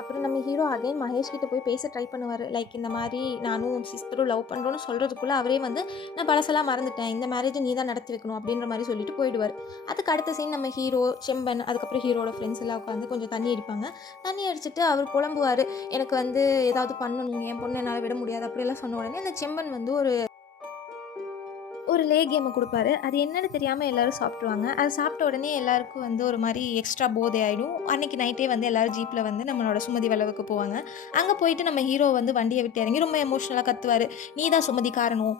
அப்புறம் நம்ம ஹீரோ அகைன் மகேஷ் கிட்ட போய் பேச ட்ரை பண்ணுவார். லைக் இந்த மாதிரி நானும் சிஸ்டரும் லவ் பண்ணுறோன்னு சொல்கிறதுக்குள்ளே அவரே வந்து நான் பழசெல்லாம் மறந்துட்டேன், இந்த மேரேஜை நீ தான் நடத்தி வைக்கணும் அப்படின்ற மாதிரி சொல்லிட்டு போயிடுவார். அதுக்கு அடுத்த சீன் நம்ம ஹீரோ, செம்பன், அதுக்கப்புறம் ஹீரோட ஃப்ரெண்ட்ஸ் எல்லாம் உட்காந்து கொஞ்சம் தண்ணி அடிப்பாங்க. தண்ணி அடிச்சுட்டு அவர் புலம்புவார், எனக்கு வந்து ஏதாவது பண்ணணும், என் பொண்ணு என்னால் விட முடியாது அப்படியெல்லாம் சொன்ன உடனே அந்த செம்பன் வந்து ஒரு லே கேமை கொடுப்பாரு. அது என்னென்னு தெரியாமல் எல்லோரும் சாப்பிட்ருவாங்க. அது சாப்பிட்ட உடனே எல்லாருக்கும் வந்து ஒரு மாதிரி எக்ஸ்ட்ரா போதை ஆகிடும். அன்றைக்கி நைட்டே வந்து எல்லோரும் ஜீப்பில் வந்து நம்மளோட சுமதி வளவுக்கு போவாங்க. அங்கே போயிட்டு நம்ம ஹீரோ வந்து வண்டியை விட்டு இறங்கி ரொம்ப எமோஷ்னலாக கத்துவார், நீ தான் சுமதி காரணம்,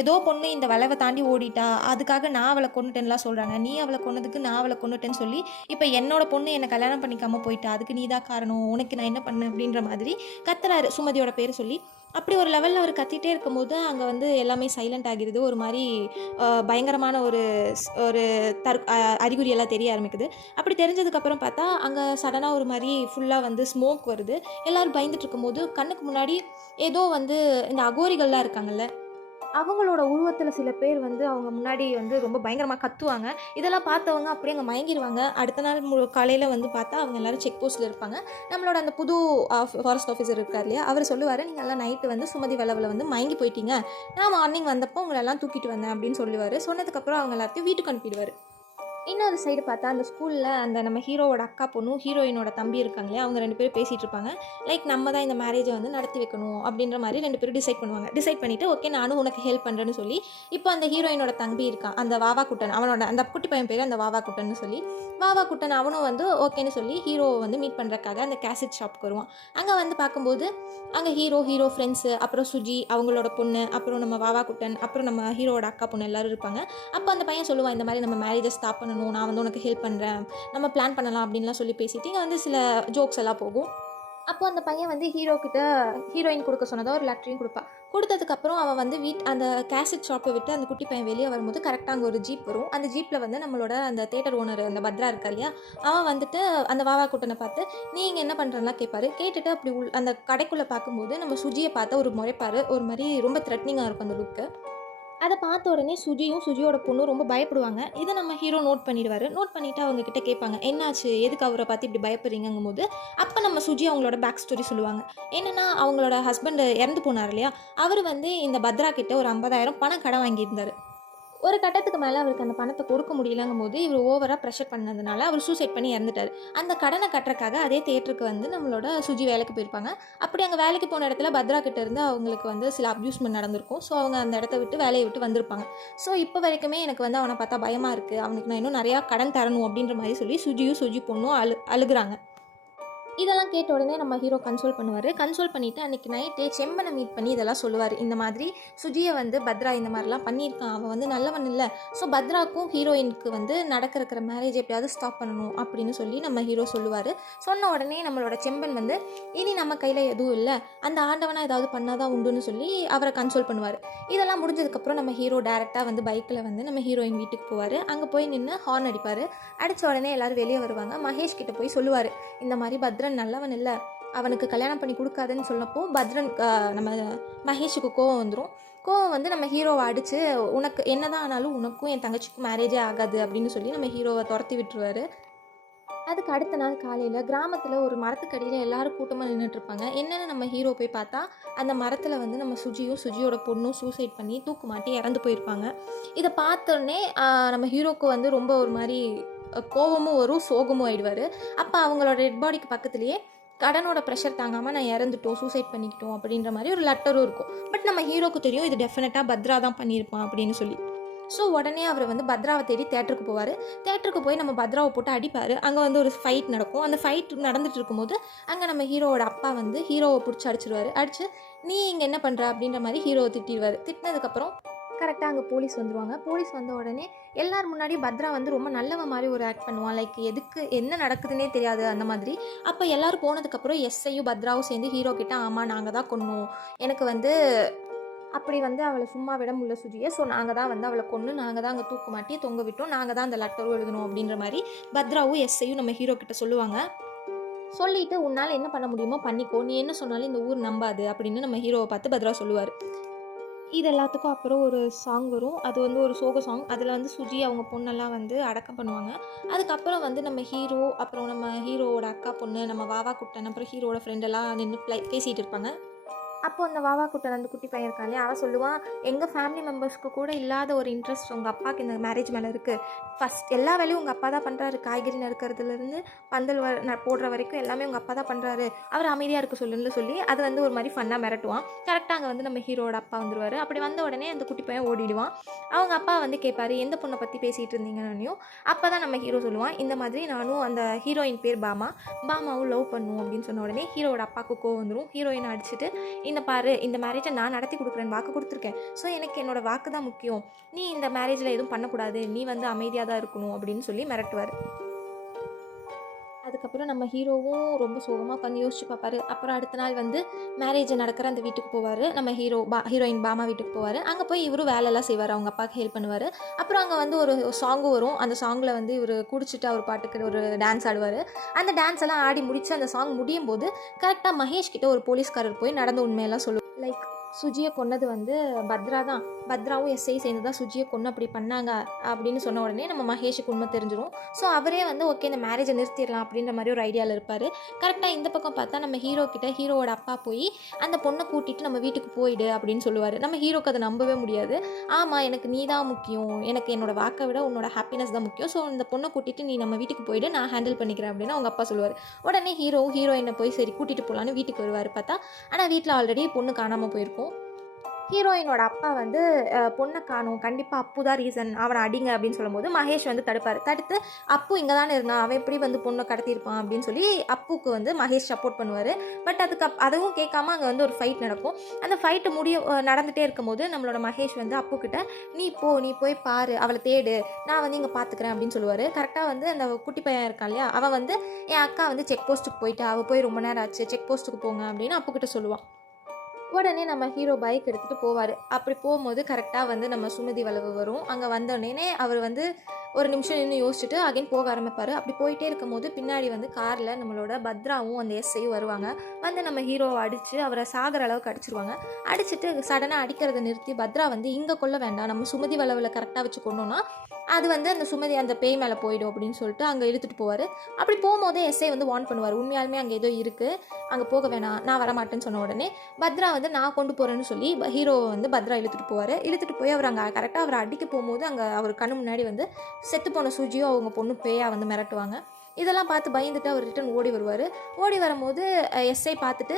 ஏதோ பொண்ணு இந்த வளவை தாண்டி ஓடிட்டா, அதுக்காக நான் அவளை கொண்டுட்டேன்லாம் சொல்கிறாங்க, நீ அவளை கொன்னதுக்கு நான் அவளை கொண்டுட்டேன்னு சொல்லி இப்போ என்னோட பொண்ணு என்னை கல்யாணம் பண்ணிக்காமல் போயிட்டா, அதுக்கு நீ தான் காரணம், உனக்கு நான் என்ன பண்ணேன் அப்படின்ற மாதிரி கத்துறாரு சுமதியோட பேர் சொல்லி. அப்படி ஒரு லெவல்ல அவரு கத்திட்டே இருக்கும்போது, அங்க வந்து எல்லாமே சைலண்ட் ஆகிருது. ஒரு மாரி பயங்கரமான ஒரு ஒரு அறிகுறியெல்லாம் தெரிய ஆரம்பிக்குது. அப்படி தெரிஞ்சதுக்கப்புறம் பார்த்தா, அங்க சடனா ஒரு மாரி ஃபுல்லா வந்து ஸ்மோக் வருது. எல்லாரும் பயந்துட்டு இருக்கும்போது, கண்ணுக்கு முன்னாடி ஏதோ வந்து இந்த அகோரிகள்லாம் இருக்காங்கல்ல, அவங்களோட உருவத்தில சில பேர் வந்து அவங்க முன்னாடி வந்து ரொம்ப பயங்கரமா கத்துவாங்க. இதெல்லாம் பார்த்தவங்க அப்படியே அங்க மயங்கிருவாங்க. அடுத்த நாள் காலையில வந்து பார்த்தா, அவங்க எல்லாரும் செக் போஸ்ட்ல இருப்பாங்க. நம்மளோட அந்த புது ஃபாரஸ்ட் ஆஃபீசர் இருக்கார் இல்லையா? அவரு சொல்லுவாரு, "நீங்கலாம் நைட்டு வந்து சுமதி வளவுல வந்து மயங்கி போயிட்டீங்க. நான் மார்னிங் வந்தப்போ உங்கள எல்லாம் தூக்கிட்டு வந்தேன்" அப்படின்னு சொல்லுவாரு. சொன்னதுக்கப்புறம் அவங்க எல்லாத்தையும் வீட்டுக்கு அனுப்பிடுவாரு. இன்னொரு சைடு பார்த்தா, அந்த ஸ்கூல்ல அந்த நம்ம ஹீரோவோட அக்கா பொண்ணும், ஹீரோயினோட தம்பி இருக்காங்க இல்லையா? அவங்க 2 பேரும் பேசிட்டு இருப்பாங்க. லைக் நம்ம தான் இந்த மேரேஜ வந்து நடத்தி வைக்கணும் அப்படின்ற மாரி 2 பேரும் டிசைட் பண்ணுவாங்க. டிசைட் பண்ணிட்டு, ஓகே நானும் உனக்கு ஹெல்ப் பண்றேன்னு சொல்லி, இப்போ அந்த ஹீரோயினோட தம்பி இருக்கான். அந்த வாவா குட்டன். அவனோட அந்த குட்டி பையன் பேரு அந்த வாவா குட்டன்னு சொல்லி, வாவா குட்டன் அவனும் வந்து ஓகேன்னு சொல்லி ஹீரோவ வந்து மீட் பண்றதுக்காக அந்த கேசட் ஷாப்க்கு வருவான். அங்க வந்து பார்க்கும்போது, அங்க ஹீரோ ஃப்ரெண்ட்ஸு, அப்புறம் சுஜி அவங்களோட பொண்ணு, அப்புறம் நம்ம வாவா குட்டன், அப்புறம் நம்ம ஹீரோவோட அக்கா பொண்ணு எல்லாரும் இருப்பாங்க. அப்போ அந்த பையன் சொல்லுவான், இந்த மாதிரி நம்ம மேரேஜை ஸ்டாப் பண்ணணும், நான் வந்து உனக்கு ஹெல்ப் பண்ணுறேன், நம்ம பிளான் பண்ணலாம் அப்படின்லாம் சொல்லி பேசிட்டு இங்கே வந்து சில ஜோக்ஸ் எல்லாம் போகும். அப்போ அந்த பையன் வந்து ஹீரோ கிட்ட ஹீரோயின் கொடுக்க சொன்னதா ஒரு லெட்டரையும் கொடுப்பா. கொடுத்ததுக்கப்புறம் அவன் வந்து அந்த கேசட் ஷாப்பை விட்டு அந்த குட்டி பையன் வெளியே வரும்போது கரெக்டாக அங்கே ஒரு ஜீப் வரும். அந்த ஜீப்பில் வந்து நம்மளோட அந்த தேட்டர் ஓனர் அந்த பத்ரா இருக்கா இல்லையா, அவன் வந்துட்டு அந்த வாவா குட்டனை பார்த்து நீ இங்கே என்ன பண்ணுறலாம் கேட்பாரு. கேட்டுட்டு அப்படி அந்த கடைக்குள்ளே பார்க்கும்போது நம்ம சுஜியை பார்த்து ஒரு முறைப்பாரு. ஒரு மாதிரி ரொம்ப த்ரெட்னிங்காக இருக்கும் அந்த லுக்கு. அத பார்த்த உடனே சுஜியும், சுஜியோட பொண்ணும் ரொம்ப பயப்படுவாங்க. இத நம்ம ஹீரோ நோட் பண்ணிடுவாரு. நோட் பண்ணிட்டு அவங்க கிட்ட கேட்பாங்க. என்னாச்சு? எதுக்கு அவர பார்த்து இப்படி பயப்படுறீங்கங்கும்போது, அப்ப நம்ம சுஜி அவங்களோட பேக் ஸ்டோரி சொல்லுவாங்க. என்னன்னா, அவங்களோட ஹஸ்பண்ட் இறந்து போனாரு இல்லையா? அவரு வந்து இந்த பத்ரா கிட்ட ஒரு 50,000 பணம் கடன் வாங்கியிருந்தாரு. ஒரு கட்டத்துக்கு மேலே அவருக்கு அந்த பணத்தை கொடுக்க முடியலங்கும்போது இவர் ஓவராக ப்ரெஷர் பண்ணதுனால அவர் சூசைட் பண்ணி இறந்துட்டார். அந்த கடனை கட்டுறக்காக அதே தேட்டருக்கு வந்து நம்மளோட சுஜி வேலைக்கு போயிருப்பாங்க. அப்படி அங்கே வேலைக்கு போன இடத்துல பத்ரா கிட்ட இருந்து அவங்களுக்கு வந்து சில அப்யூஸ்மெண்ட் நடந்திருக்கும். ஸோ அவங்க அந்த இடத்த விட்டு வேலையை விட்டு வந்திருப்பாங்க. ஸோ இப்போ வரைக்குமே எனக்கு வந்து அவனை பார்த்தா பயமாக இருக்குது, அவனுக்கு நான் இன்னும் நிறையா கடன் தரணும் அப்படின்ற மாதிரி சொல்லி சுஜியும் சுஜி பொண்ணும் அழுகுறாங்க. இதெல்லாம் கேட்ட உடனே நம்ம ஹீரோ கன்சோல் பண்ணுவார். கன்சோல் பண்ணிவிட்டு அன்றைக்கி நைட்டு செம்மனை மீட் பண்ணி இதெல்லாம் சொல்லுவார். இந்த மாதிரி சுஜியை வந்து பத்ரா இந்த மாதிரிலாம் பண்ணியிருக்கான், அவன் வந்து நல்லவன் இல்லை. ஸோ பத்ராக்கும் ஹீரோயினுக்கு வந்து நடக்கிற மேரேஜ் எப்படியாவது ஸ்டாப் பண்ணணும் அப்படின்னு சொல்லி நம்ம ஹீரோ சொல்லுவார். சொன்ன உடனே நம்மளோட செம்பன் வந்து இனி நம்ம கையில் எதுவும் இல்லை, அந்த ஆண்டவனாக ஏதாவது பண்ணாதான் உண்டுன்னு சொல்லி அவரை கன்சோல் பண்ணுவார். இதெல்லாம் முடிஞ்சதுக்கப்புறம் நம்ம ஹீரோ டேரெக்டாக வந்து பைக்கில் வந்து நம்ம ஹீரோயின் வீட்டுக்கு போவார். அங்கே போய் நின்று ஹார்ன் அடிப்பார். அடித்த உடனே எல்லோரும் வெளியே வருவாங்க. மகேஷ் கிட்ட போய் சொல்லுவார், இந்த மாதிரி பத்ரன் நல்லவன் இல்லை, அவனுக்கு கல்யாணம் பண்ணி கொடுக்காதுன்னு சொன்னப்போ பத்ரன் நம்ம மகேஷுக்கு கோவம் வந்துடும். கோவம் வந்து நம்ம ஹீரோவை அடித்து உனக்கு என்னதான் ஆனாலும் உனக்கும் என் தங்கச்சிக்கும் மேரேஜே ஆகாது அப்படின்னு சொல்லி நம்ம ஹீரோவை துரத்தி விட்டுருவார். அதுக்கு அடுத்த நாள் காலையில் கிராமத்தில் ஒரு மரத்துக்கடியில் எல்லாரும் கூட்டமாக நின்றுட்டுருப்பாங்க. என்னென்னு நம்ம ஹீரோ போய் பார்த்தா அந்த மரத்தில் வந்து நம்ம சுஜியும் சுஜியோட பொண்ணும் சூசைட் பண்ணி தூக்கு மாட்டி இறந்து போயிருப்பாங்க. இதை பார்த்தோன்னே நம்ம ஹீரோக்கு வந்து ரொம்ப ஒரு மாதிரி கோவமும் வரும், சோகமும் ஆயிடுவார். அப்போ அவங்களோட டெட் பாடிக்கு பக்கத்துலேயே கடனோட ப்ரெஷர் தாங்காமல் நான் இறந்துட்டோம், சூசைட் பண்ணிக்கிட்டோம் அப்படின்ற மாதிரி ஒரு லெட்டரும் இருக்கும். பட் நம்ம ஹீரோக்கு தெரியும் இது டெஃபினட்டாக பத்ரா தான் பண்ணியிருப்பான் அப்படின்னு சொல்லி. ஸோ உடனே அவர் வந்து பத்ராவை தேடி தேட்டருக்கு போவார். தேட்டருக்கு போய் நம்ம பத்ராவை போட்டு அடிப்பார். அங்கே வந்து ஒரு ஃபைட் நடக்கும். அந்த ஃபைட் நடந்துட்டு இருக்கும்போது அங்கே நம்ம ஹீரோவோட அப்பா வந்து ஹீரோவை பிடிச்சி அடிச்சிருவார். அடித்து நீ இங்கே என்ன பண்ணுற அப்படின்ற மாதிரி ஹீரோவை திட்டிடுவார். திட்டினதுக்கப்புறம் கரெக்டாக அங்கே போலீஸ் வந்துடுவாங்க. போலீஸ் வந்த உடனே எல்லார் முன்னாடி பத்ரா வந்து ரொம்ப நல்லவ மாதிரி ஒரு ஆக்ட் பண்ணுவான். லைக் எதுக்கு என்ன நடக்குதுன்னே தெரியாது அந்த மாதிரி. அப்போ எல்லோரும் போனதுக்கப்புறம் எஸ்ஐயும் பத்ராவும் சேர்ந்து ஹீரோ கிட்ட ஆமாம் நாங்கள் தான் கொன்னோம், எனக்கு வந்து அப்படி வந்து அவளை சும்மா விட முடியல சுஜியை, ஸோ நாங்கள் தான் வந்து அவளை கொன்று நாங்கள் தான் அங்கே தூக்கு மாட்டி தொங்க விட்டோம், நாங்கள் தான் அந்த லெட்டரும் எழுதணும் அப்படின்ற மாதிரி பத்ராவும் எஸ்ஐயும் நம்ம ஹீரோ கிட்ட சொல்லுவாங்க. சொல்லிவிட்டு உன்னால் என்ன பண்ண முடியுமோ பண்ணிக்கோ, நீ என்ன சொன்னாலும் இந்த ஊர் நம்பாது அப்படின்னு நம்ம ஹீரோவை பார்த்து பத்ரா சொல்லுவார். இது எல்லாத்துக்கும் அப்புறம் ஒரு சாங் வரும். அது வந்து ஒரு சோக சாங். அதில் வந்து சுஜி அவங்க பொண்ணெல்லாம் வந்து அடக்கம் பண்ணுவாங்க. அதுக்கப்புறம் வந்து நம்ம ஹீரோ, அப்புறம் நம்ம ஹீரோவோட அக்கா பொண்ணு, நம்ம வாவா குட்டன், அப்புறம் ஹீரோவோட ஃப்ரெண்டெல்லாம் நின்று பேசிகிட்டு இருப்பாங்க. அப்போ அந்த வாவா குட்டன் அந்த குட்டி பையன் இருக்கான் இல்லையா, அவன் சொல்லுவான், எங்கள் ஃபேமிலி மெம்பர்ஸ்க்கு கூட இல்லாத ஒரு இன்ட்ரெஸ்ட் உங்கள் அப்பாவுக்கு இந்த மேரேஜ் மேலே இருக்குது. ஃபஸ்ட் எல்லா வேலையும் உங்கள் அப்பா தான் பண்ணுறாரு, காய்கறி நறுக்கிறதுலேருந்து பந்தல் போடுற வரைக்கும் எல்லாமே உங்கள் அப்பா தான் பண்ணுறாரு, அவர் அமைதியாக இருக்க சொல்லுன்னு சொல்லி அது வந்து ஒரு மாதிரி ஃபன்னாக மிரட்டுவான். கரெக்டாக அங்கே வந்து நம்ம ஹீரோட அப்பா வந்துடுவார். அப்படி வந்த உடனே அந்த குட்டி பையன் ஓடிடுவான். அவங்க அப்பா வந்து கேட்பாரு, எந்த பொண்ணை பற்றி பேசிகிட்டு இருந்தீங்கன்னு. அப்போ தான் நம்ம ஹீரோ சொல்லுவான், இந்த மாதிரி நானும் அந்த ஹீரோயின் பேர் பாமாவும் லவ் பண்ணுவோம் அப்படின்னு சொன்ன உடனே ஹீரோட அப்பாவுக்கு கோவம் வந்துடும். ஹீரோயினை அடிச்சுட்டு, இந்த பாரு இந்த மேரேஜை நான் நடத்தி கொடுக்குறேன்னு வாக்கு கொடுத்துருக்கேன், ஸோ எனக்கு என்னோடய வாக்கு தான் முக்கியம், நீ இந்த மேரேஜில் எதுவும் பண்ணக்கூடாது, நீ வந்து அமைதியாக தான் இருக்கணும் அப்படின்னு சொல்லி மிரட்டுவார். அதுக்கப்புறம் நம்ம ஹீரோவும் ரொம்ப சோகமாக உட்காந்து யோசிச்சு பார்ப்பாரு. அப்புறம் அடுத்த நாள் வந்து மேரேஜ் நடக்கிற அந்த வீட்டுக்கு போவார். நம்ம ஹீரோயின் பாமா வீட்டுக்கு போவார். அங்கே போய் இவரும் வேலையெல்லாம் செய்வார், அவங்க அப்பாவுக்கு ஹெல்ப் பண்ணுவார். அப்புறம் அங்கே வந்து ஒரு சாங்கும் வரும். அந்த சாங்கில் வந்து இவர் குடிச்சிட்டு அவர் பாட்டுக்கு ஒரு டான்ஸ் ஆடுவார். அந்த டான்ஸ் எல்லாம் ஆடி முடித்து அந்த சாங் முடியும் போது கரெக்டாக மகேஷ் கிட்ட ஒரு போலீஸ்காரர் போய் நடந்த உண்மையெல்லாம் சொல்லுவார். லைக் சுஜியை கொன்னது வந்து பத்ரா தான், பத்ராவும் எஸ்ஐ சேர்ந்து தான் சுஜியை கொன்று அப்படி பண்ணாங்க அப்படின்னு சொன்ன உடனே நம்ம மகேஷுக்கு உண்மை தெரிஞ்சிடும். ஸோ அவரே வந்து ஓகே இந்த மேரேஜை நிறுத்திடலாம் அப்படின்ற மாதிரி ஒரு ஐடியாவில் இருப்பார். கரெக்டாக இந்த பக்கம் பார்த்தா நம்ம ஹீரோ கிட்ட ஹீரோவோட அப்பா போய் அந்த பொண்ணை கூட்டிகிட்டு நம்ம வீட்டுக்கு போயிடு அப்படின்னு சொல்லுவார். நம்ம ஹீரோக்கு அதை நம்பவே முடியாது. ஆமாம், எனக்கு நீ தான் முக்கியம், எனக்கு என்னோட வாக்கை விட உன்னோட ஹாப்பினஸ் தான் முக்கியம், ஸோ இந்த பொண்ணை கூட்டிகிட்டு நீ நம்ம வீட்டுக்கு போயிடு, நான் ஹேண்டில் பண்ணிக்கிறேன் அப்படின்னு அவங்க அப்பா சொல்லுவார். உடனே ஹீரோயினை போய் சரி கூட்டிகிட்டு போகலான்னு வீட்டுக்கு வருவார். பார்த்தா ஆனால் வீட்டில் ஆல்ரெடி பொண்ணு காணாமல் போயிருக்கும். ஹீரோயினோட அப்பா வந்து பொண்ணை காணும், கண்டிப்பாக அப்பு தான் ரீசன், அவனை அடிங்க அப்படின்னு சொல்லும்போது மகேஷ் வந்து தடுத்து அப்பு இங்கே தானே இருந்தான், அவன் எப்படி வந்து பொண்ணை கடத்தியிருப்பான் அப்படின்னு சொல்லி அப்புக்கு வந்து மகேஷ் சப்போர்ட் பண்ணுவார். பட் அதுவும் கேட்காம அங்கே வந்து ஒரு ஃபைட் நடக்கும். அந்த ஃபைட்டு நடந்துகிட்டே இருக்கும்போது நம்மளோட மகேஷ் வந்து அப்புக்கிட்ட நீ போய் பாரு, அவளை தேடு, நான் வந்து இங்கே பார்த்துக்கிறேன் அப்படின்னு சொல்லுவார். கரெக்டாக வந்து அந்த குட்டி பையன் இருக்கான் இல்லையா, அவன் வந்து என் அக்கா வந்து செக் போஸ்ட்டுக்கு போயிட்டு அவள் போய் ரொம்ப நேரம் ஆச்சு, செக் போஸ்ட்டுக்கு போங்க அப்படின்னு அப்புக்கிட்ட சொல்லுவான். உடனே நம்ம ஹீரோ பைக் எடுத்துகிட்டு போவார். அப்படி போகும்போது கரெக்டாக வந்து நம்ம சுமதி வளவு வரும். அங்கே வந்தோடனே அவர் வந்து ஒரு நிமிஷம் நின்று யோசிச்சுட்டு அகைன் போக ஆரம்பிப்பார். அப்படி போயிட்டே இருக்கும் போது பின்னாடி வந்து காரில் நம்மளோட பத்ராவும் அந்த எஸ்ஐயும் வருவாங்க. வந்து நம்ம ஹீரோவை அடித்து அவரை சாகிற அளவுக்கு அடிச்சிருவாங்க. அடிச்சுட்டு சடனாக அடிக்கிறத நிறுத்தி பத்ரா வந்து இங்கே கொல்ல வேண்டாம், நம்ம சுமதி வளவில் கரெக்டாக வச்சு கொண்டோன்னா அது வந்து அந்த சுமதி அந்த பேய் மேலே போயிடும் அப்படின்னு சொல்லிட்டு அங்கே இழுத்துட்டு போவார். அப்படி போகும்போதே எஸ்ஐ வந்து வார்ன் பண்ணுவார், உண்மையாலுமே அங்கே ஏதோ இருக்குது, அங்கே போக வேணாம், நான் வரமாட்டேன்னு சொன்ன உடனே பத்ரா வந்து நான் கொண்டு போகிறேன்னு சொல்லி ஹீரோவை வந்து பத்ரா இழுத்துட்டு போய் அவர் அங்கே கரெக்டாக அவரை அடிக்க போகும்போது அங்கே அவர் கண்ணு முன்னாடி வந்து செத்து போன சுஜியோ அவங்க பொண்ணு பேயாக வந்து மிரட்டுவாங்க. இதெல்லாம் பார்த்து பயந்துட்டு அவர் ரிட்டன் ஓடி வருவார். ஓடி வரும்போது எஸ்ஐ பார்த்துட்டு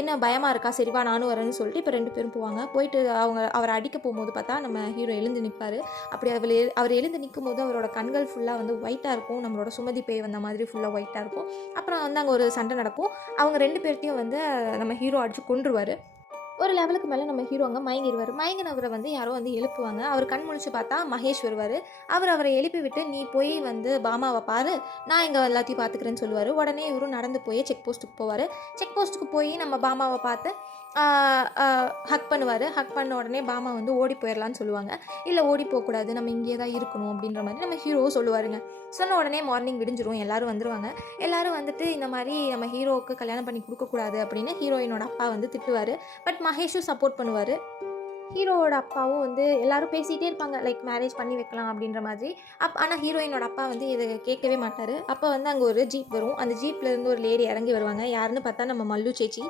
என்ன பயமாக இருக்கா, சரிவா நானும் வரேன்னு சொல்லிட்டு இப்போ 2 பேரும் போவாங்க. போயிட்டு அவரை அடிக்க போகும்போது பார்த்தா நம்ம ஹீரோ எழுந்து நிற்பார். அப்படி அவர் எழுந்து நிற்கும் போது அவரோட கண்கள் ஃபுல்லாக வந்து ஒயிட்டாக இருக்கும், நம்மளோட சுமதி பேய் வந்த மாதிரி ஃபுல்லாக ஒயிட்டாக இருக்கும். அப்புறம் வந்து அங்கே ஒரு சண்டை நடக்கும். அவங்க 2 பேர்த்தையும் வந்து நம்ம ஹீரோ அடித்து கொன்றுவார். ஒரு லெவலுக்கு மேலே நம்ம ஹீரோ அங்கே மயங்கினவரை வந்து யாரோ வந்து எழுப்புவாங்க. அவர் கண் முழிச்சு பார்த்தா மகேஷ் வருவார். அவரை எழுப்பி விட்டு நீ போய் வந்து பாமாவை பாரு, நான் இங்கே எல்லாத்தையும் பார்த்துக்கிறேன்னு சொல்லுவார். உடனே இவரும் நடந்து போய் செக் போஸ்ட்டுக்கு போவார். செக் போஸ்ட்டுக்கு போய் நம்ம பாமாவை பார்த்து ஹக் பண்ணுவார். ஹக் பண்ண உடனே பாமா வந்து ஓடி போயிடலான்னு சொல்லுவாங்க. இல்லை ஓடி போகக்கூடாது, நம்ம இங்கே தான் இருக்கணும் அப்படின்ற மாதிரி நம்ம ஹீரோ சொல்லுவாருங்க. சொன்ன உடனே மார்னிங் விடிஞ்சிரும், எல்லோரும் வந்துடுவாங்க. எல்லோரும் வந்துட்டு இந்த மாதிரி நம்ம ஹீரோவுக்கு கல்யாணம் பண்ணி கொடுக்கக்கூடாது அப்படின்னு ஹீரோயினோட அப்பா வந்து திட்டுவார். பட் மகேஷும் சப்போர்ட் பண்ணுவார். ஹீரோவோட அப்பாவும் வந்து எல்லோரும் பேசிகிட்டே இருப்பாங்க, லைக் மேரேஜ் பண்ணி வைக்கலாம் அப்படின்ற மாதிரி. ஆனால் ஹீரோயினோட அப்பா வந்து இதை கேட்கவே மாட்டார். அப்போ வந்து அங்கே ஒரு ஜீப் வரும். அந்த ஜீப்லேருந்து ஒரு லேடி இறங்கி வருவாங்க. யாருன்னு பார்த்தா நம்ம மல்லு சேச்சி.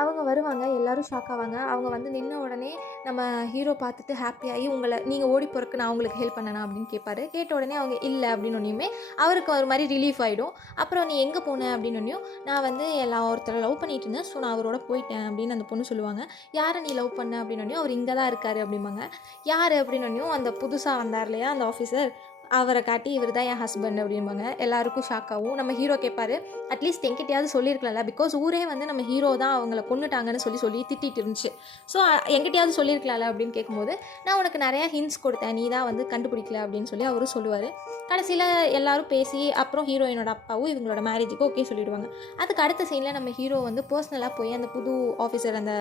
அவங்க வருவாங்க. எல்லோரும் ஷாக் ஆவாங்க. அவங்க வந்து நின்ன உடனே நம்ம ஹீரோ பார்த்துட்டு ஹாப்பியாகி நீங்கள் ஓடி போகிறக்கு நான் உங்களுக்கு ஹெல்ப் பண்ணனா அப்படின்னு கேட்பாரு. கேட்ட உடனே அவங்க இல்லை அப்படின்னொன்னையுமே அவருக்கு ஒரு மாதிரி ரிலீஃப் ஆகிடும். அப்புறம் நீ எங்கே போன அப்படின்னொன்னையும் நான் வந்து ஒருத்தரை லவ் பண்ணிட்டு இருந்தேன், ஸோ நான் அவரோட போயிட்டேன் அப்படின்னு அந்த பொண்ணு சொல்லுவாங்க. யாரை நீ லவ் பண்ண அப்படின்னொன்னையும் அவர் இங்கே தான் இருக்கார் அப்படிம்பாங்க. யார் அப்படின்னொன்னையும் அந்த புதுசாக வந்தார் இல்லையா அந்த ஆஃபீஸர், அவரை காட்டி இவர் தான் என் ஹஸ்பண்ட் அப்படிம்பாங்க. எல்லாருக்கும் ஷாக் ஆகும். நம்ம ஹீரோ கேட்பாரு, அட்லீஸ்ட் என்கிட்டயாவது சொல்லியிருக்கலாம்ல, பிகாஸ் ஊரே வந்து நம்ம ஹீரோ தான் அவங்கள கொண்டுட்டாங்கன்னு சொல்லி திட்டிட்டு இருந்துச்சு, ஸோ என்கிட்டயாவது சொல்லியிருக்கலாம்ல அப்படின்னு கேட்கும்போது நான் உனக்கு நிறையா ஹிண்ட்ஸ் கொடுத்தேன், நீ தான் வந்து கண்டுபிடிக்கல அப்படின்னு சொல்லி அவரும் சொல்லுவார். கடைசியில் எல்லாரும் பேசி அப்புறம் ஹீரோயினோட அப்பாவும் இவங்களோட மேரேஜுக்கு ஓகே சொல்லிவிடுவாங்க. அதுக்கு அடுத்த சீனில் நம்ம ஹீரோ வந்து பர்சனலாக போய் அந்த புது ஆஃபீஸர், அந்த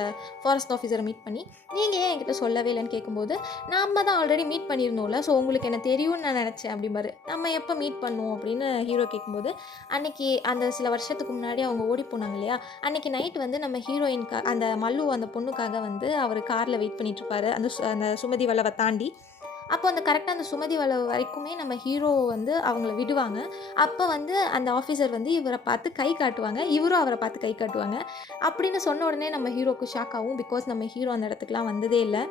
ஃபாரஸ்ட் ஆஃபீஸரை மீட் பண்ணி நீங்கள் ஏன் என்கிட்ட சொல்லவே இல்லைன்னு கேட்கும்போது நம்ம தான் ஆல்ரெடி மீட் பண்ணியிருந்தோம்ல, ஸோ உங்களுக்கு என்ன தெரியும்னு நான் நினச்சேன் அப்படிம்பாரு. நம்ம எப்போ மீட் பண்ணுவோம் அப்படின்னு ஹீரோ கேட்கும்போது அன்னைக்கு அந்த சில வருஷத்துக்கு முன்னாடி அவங்க ஓடி போனாங்க இல்லையா, அன்னைக்கு நைட் வந்து நம்ம ஹீரோயின்கா அந்த மல்லு அந்த பொண்ணுக்காக வந்து அவர் காரில் வெயிட் பண்ணிட்டு இருப்பாரு அந்த சுமதி வளவை தாண்டி. அப்போ அந்த கரெக்டாக அந்த சுமதி வளவு வரைக்குமே நம்ம ஹீரோ வந்து அவங்கள விடுவாங்க. அப்போ வந்து அந்த ஆஃபீஸர் வந்து இவரை பார்த்து கை காட்டுவாங்க, இவரும் அவரை பார்த்து கை காட்டுவாங்க. அப்படின்னு சொன்ன உடனே நம்ம ஹீரோக்கு ஷாக் ஆகும், பிகாஸ் நம்ம ஹீரோ அந்த இடத்துக்குலாம் வந்ததே இல்லை.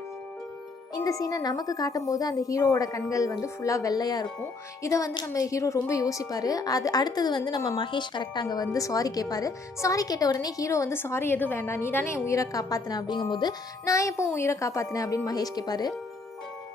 இந்த சீனை நமக்கு காட்டும் போது அந்த ஹீரோவோட கண்கள் வந்து ஃபுல்லாக வெள்ளையாக இருக்கும். இதை வந்து நம்ம ஹீரோ ரொம்ப யோசிப்பார். அடுத்தது வந்து நம்ம மகேஷ் கரெக்டாக அங்கே வந்து சாரி கேட்பார். சாரி கேட்ட உடனே ஹீரோ வந்து சாரி எதுவும் வேண்டாம், நீ தானே என் உயிரை காப்பாற்றின அப்படிங்கும்போது நான் எப்போ உயிரை காப்பாற்றினேன் அப்படின்னு மகேஷ் கேட்பார்.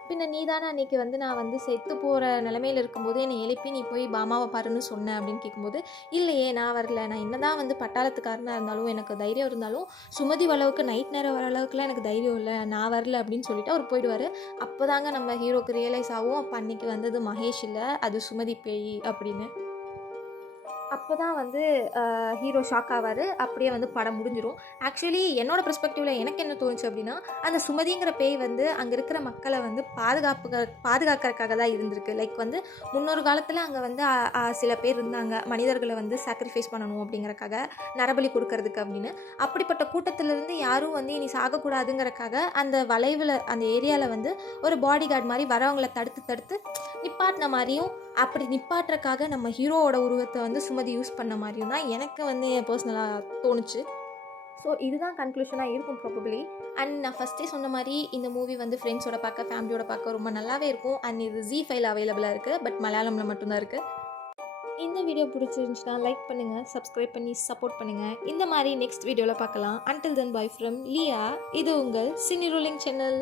பின்ன நீ தானே அன்றைக்கி வந்து நான் வந்து செத்து போகிற நிலமையில் இருக்கும்போது என்னை எழுப்பி நீ போய் பாமாவை பாருன்னு சொன்னேன் அப்படின்னு கேட்கும்போது இல்லையே நான் வரல, நான் என்ன தான் வந்து பட்டாளத்துக்காரனாக இருந்தாலும் எனக்கு தைரியம் இருந்தாலும் சுமதி அளவுக்கு நைட் நேரம் வர அளவுக்குலாம் எனக்கு தைரியம் இல்லை, நான் வரல அப்படின்னு சொல்லிட்டு அவர் போயிடுவார். அப்போ தாங்க நம்ம ஹீரோக்கு ரியலைஸ் ஆகும், அப்போ அன்றைக்கி வந்தது மகேஷ் இல்லை, அது சுமதி பேய் அப்படின்னு. அப்போ தான் வந்து ஹீரோ ஷாக் ஆவார். அப்படியே வந்து படம் முடிஞ்சிடும். ஆக்சுவலி என்னோட பெர்ஸ்பெக்டிவில் எனக்கு என்ன தோணுச்சு அப்படின்னா, அந்த சுமதிங்கிற பேய் வந்து அங்கே இருக்கிற மக்களை வந்து பாதுகாக்கறதுக்காக தான் இருந்திருக்கு. லைக் வந்து முன்னொரு காலத்தில் அங்கே வந்து சில பேர் இருந்தாங்க. மனிதர்களை வந்து சாக்ரிஃபைஸ் பண்ணணும் அப்படிங்கிறக்காக, நரபலி கொடுக்கறதுக்கு அப்படின்னு. அப்படிப்பட்ட கூட்டத்திலிருந்து யாரும் வந்து இனி சாகக்கூடாதுங்கிறக்காக அந்த வளைவில் அந்த ஏரியாவில் வந்து ஒரு பாடி கார்டு மாதிரி வரவங்களை தடுத்து தடுத்து நிப்பாட்டின மாதிரியும், அப்படி நிப்பாட்டுறக்காக நம்ம ஹீரோவோட உருவத்தை வந்து சுமதி யூஸ் பண்ண மாதிரியும் தான் எனக்கு வந்து பர்சனலாக தோணுச்சு. ஸோ இதுதான் கன்க்ளூஷனாக இருக்கும் ப்ராபபிளி. அண்ட் நான் ஃபஸ்ட்டே சொன்ன மாதிரி இந்த மூவி வந்து ஃப்ரெண்ட்ஸோட பார்க்க, ஃபேமிலியோட பார்க்க ரொம்ப நல்லாவே இருக்கும். அண்ட் இது ZEE5 அவைலபிளாக இருக்குது. பட் மலையாளமில் மட்டும்தான் இருக்குது. இந்த வீடியோ பிடிச்சிருந்துச்சுன்னா லைக் பண்ணுங்கள், சப்ஸ்கிரைப் பண்ணி சப்போர்ட் பண்ணுங்கள். இந்த மாதிரி நெக்ஸ்ட் வீடியோவில் பார்க்கலாம். அன்டில் தென் பை ஃப்ரம் லியா. இது உங்கள் சினி ரூலிங் சேனல்.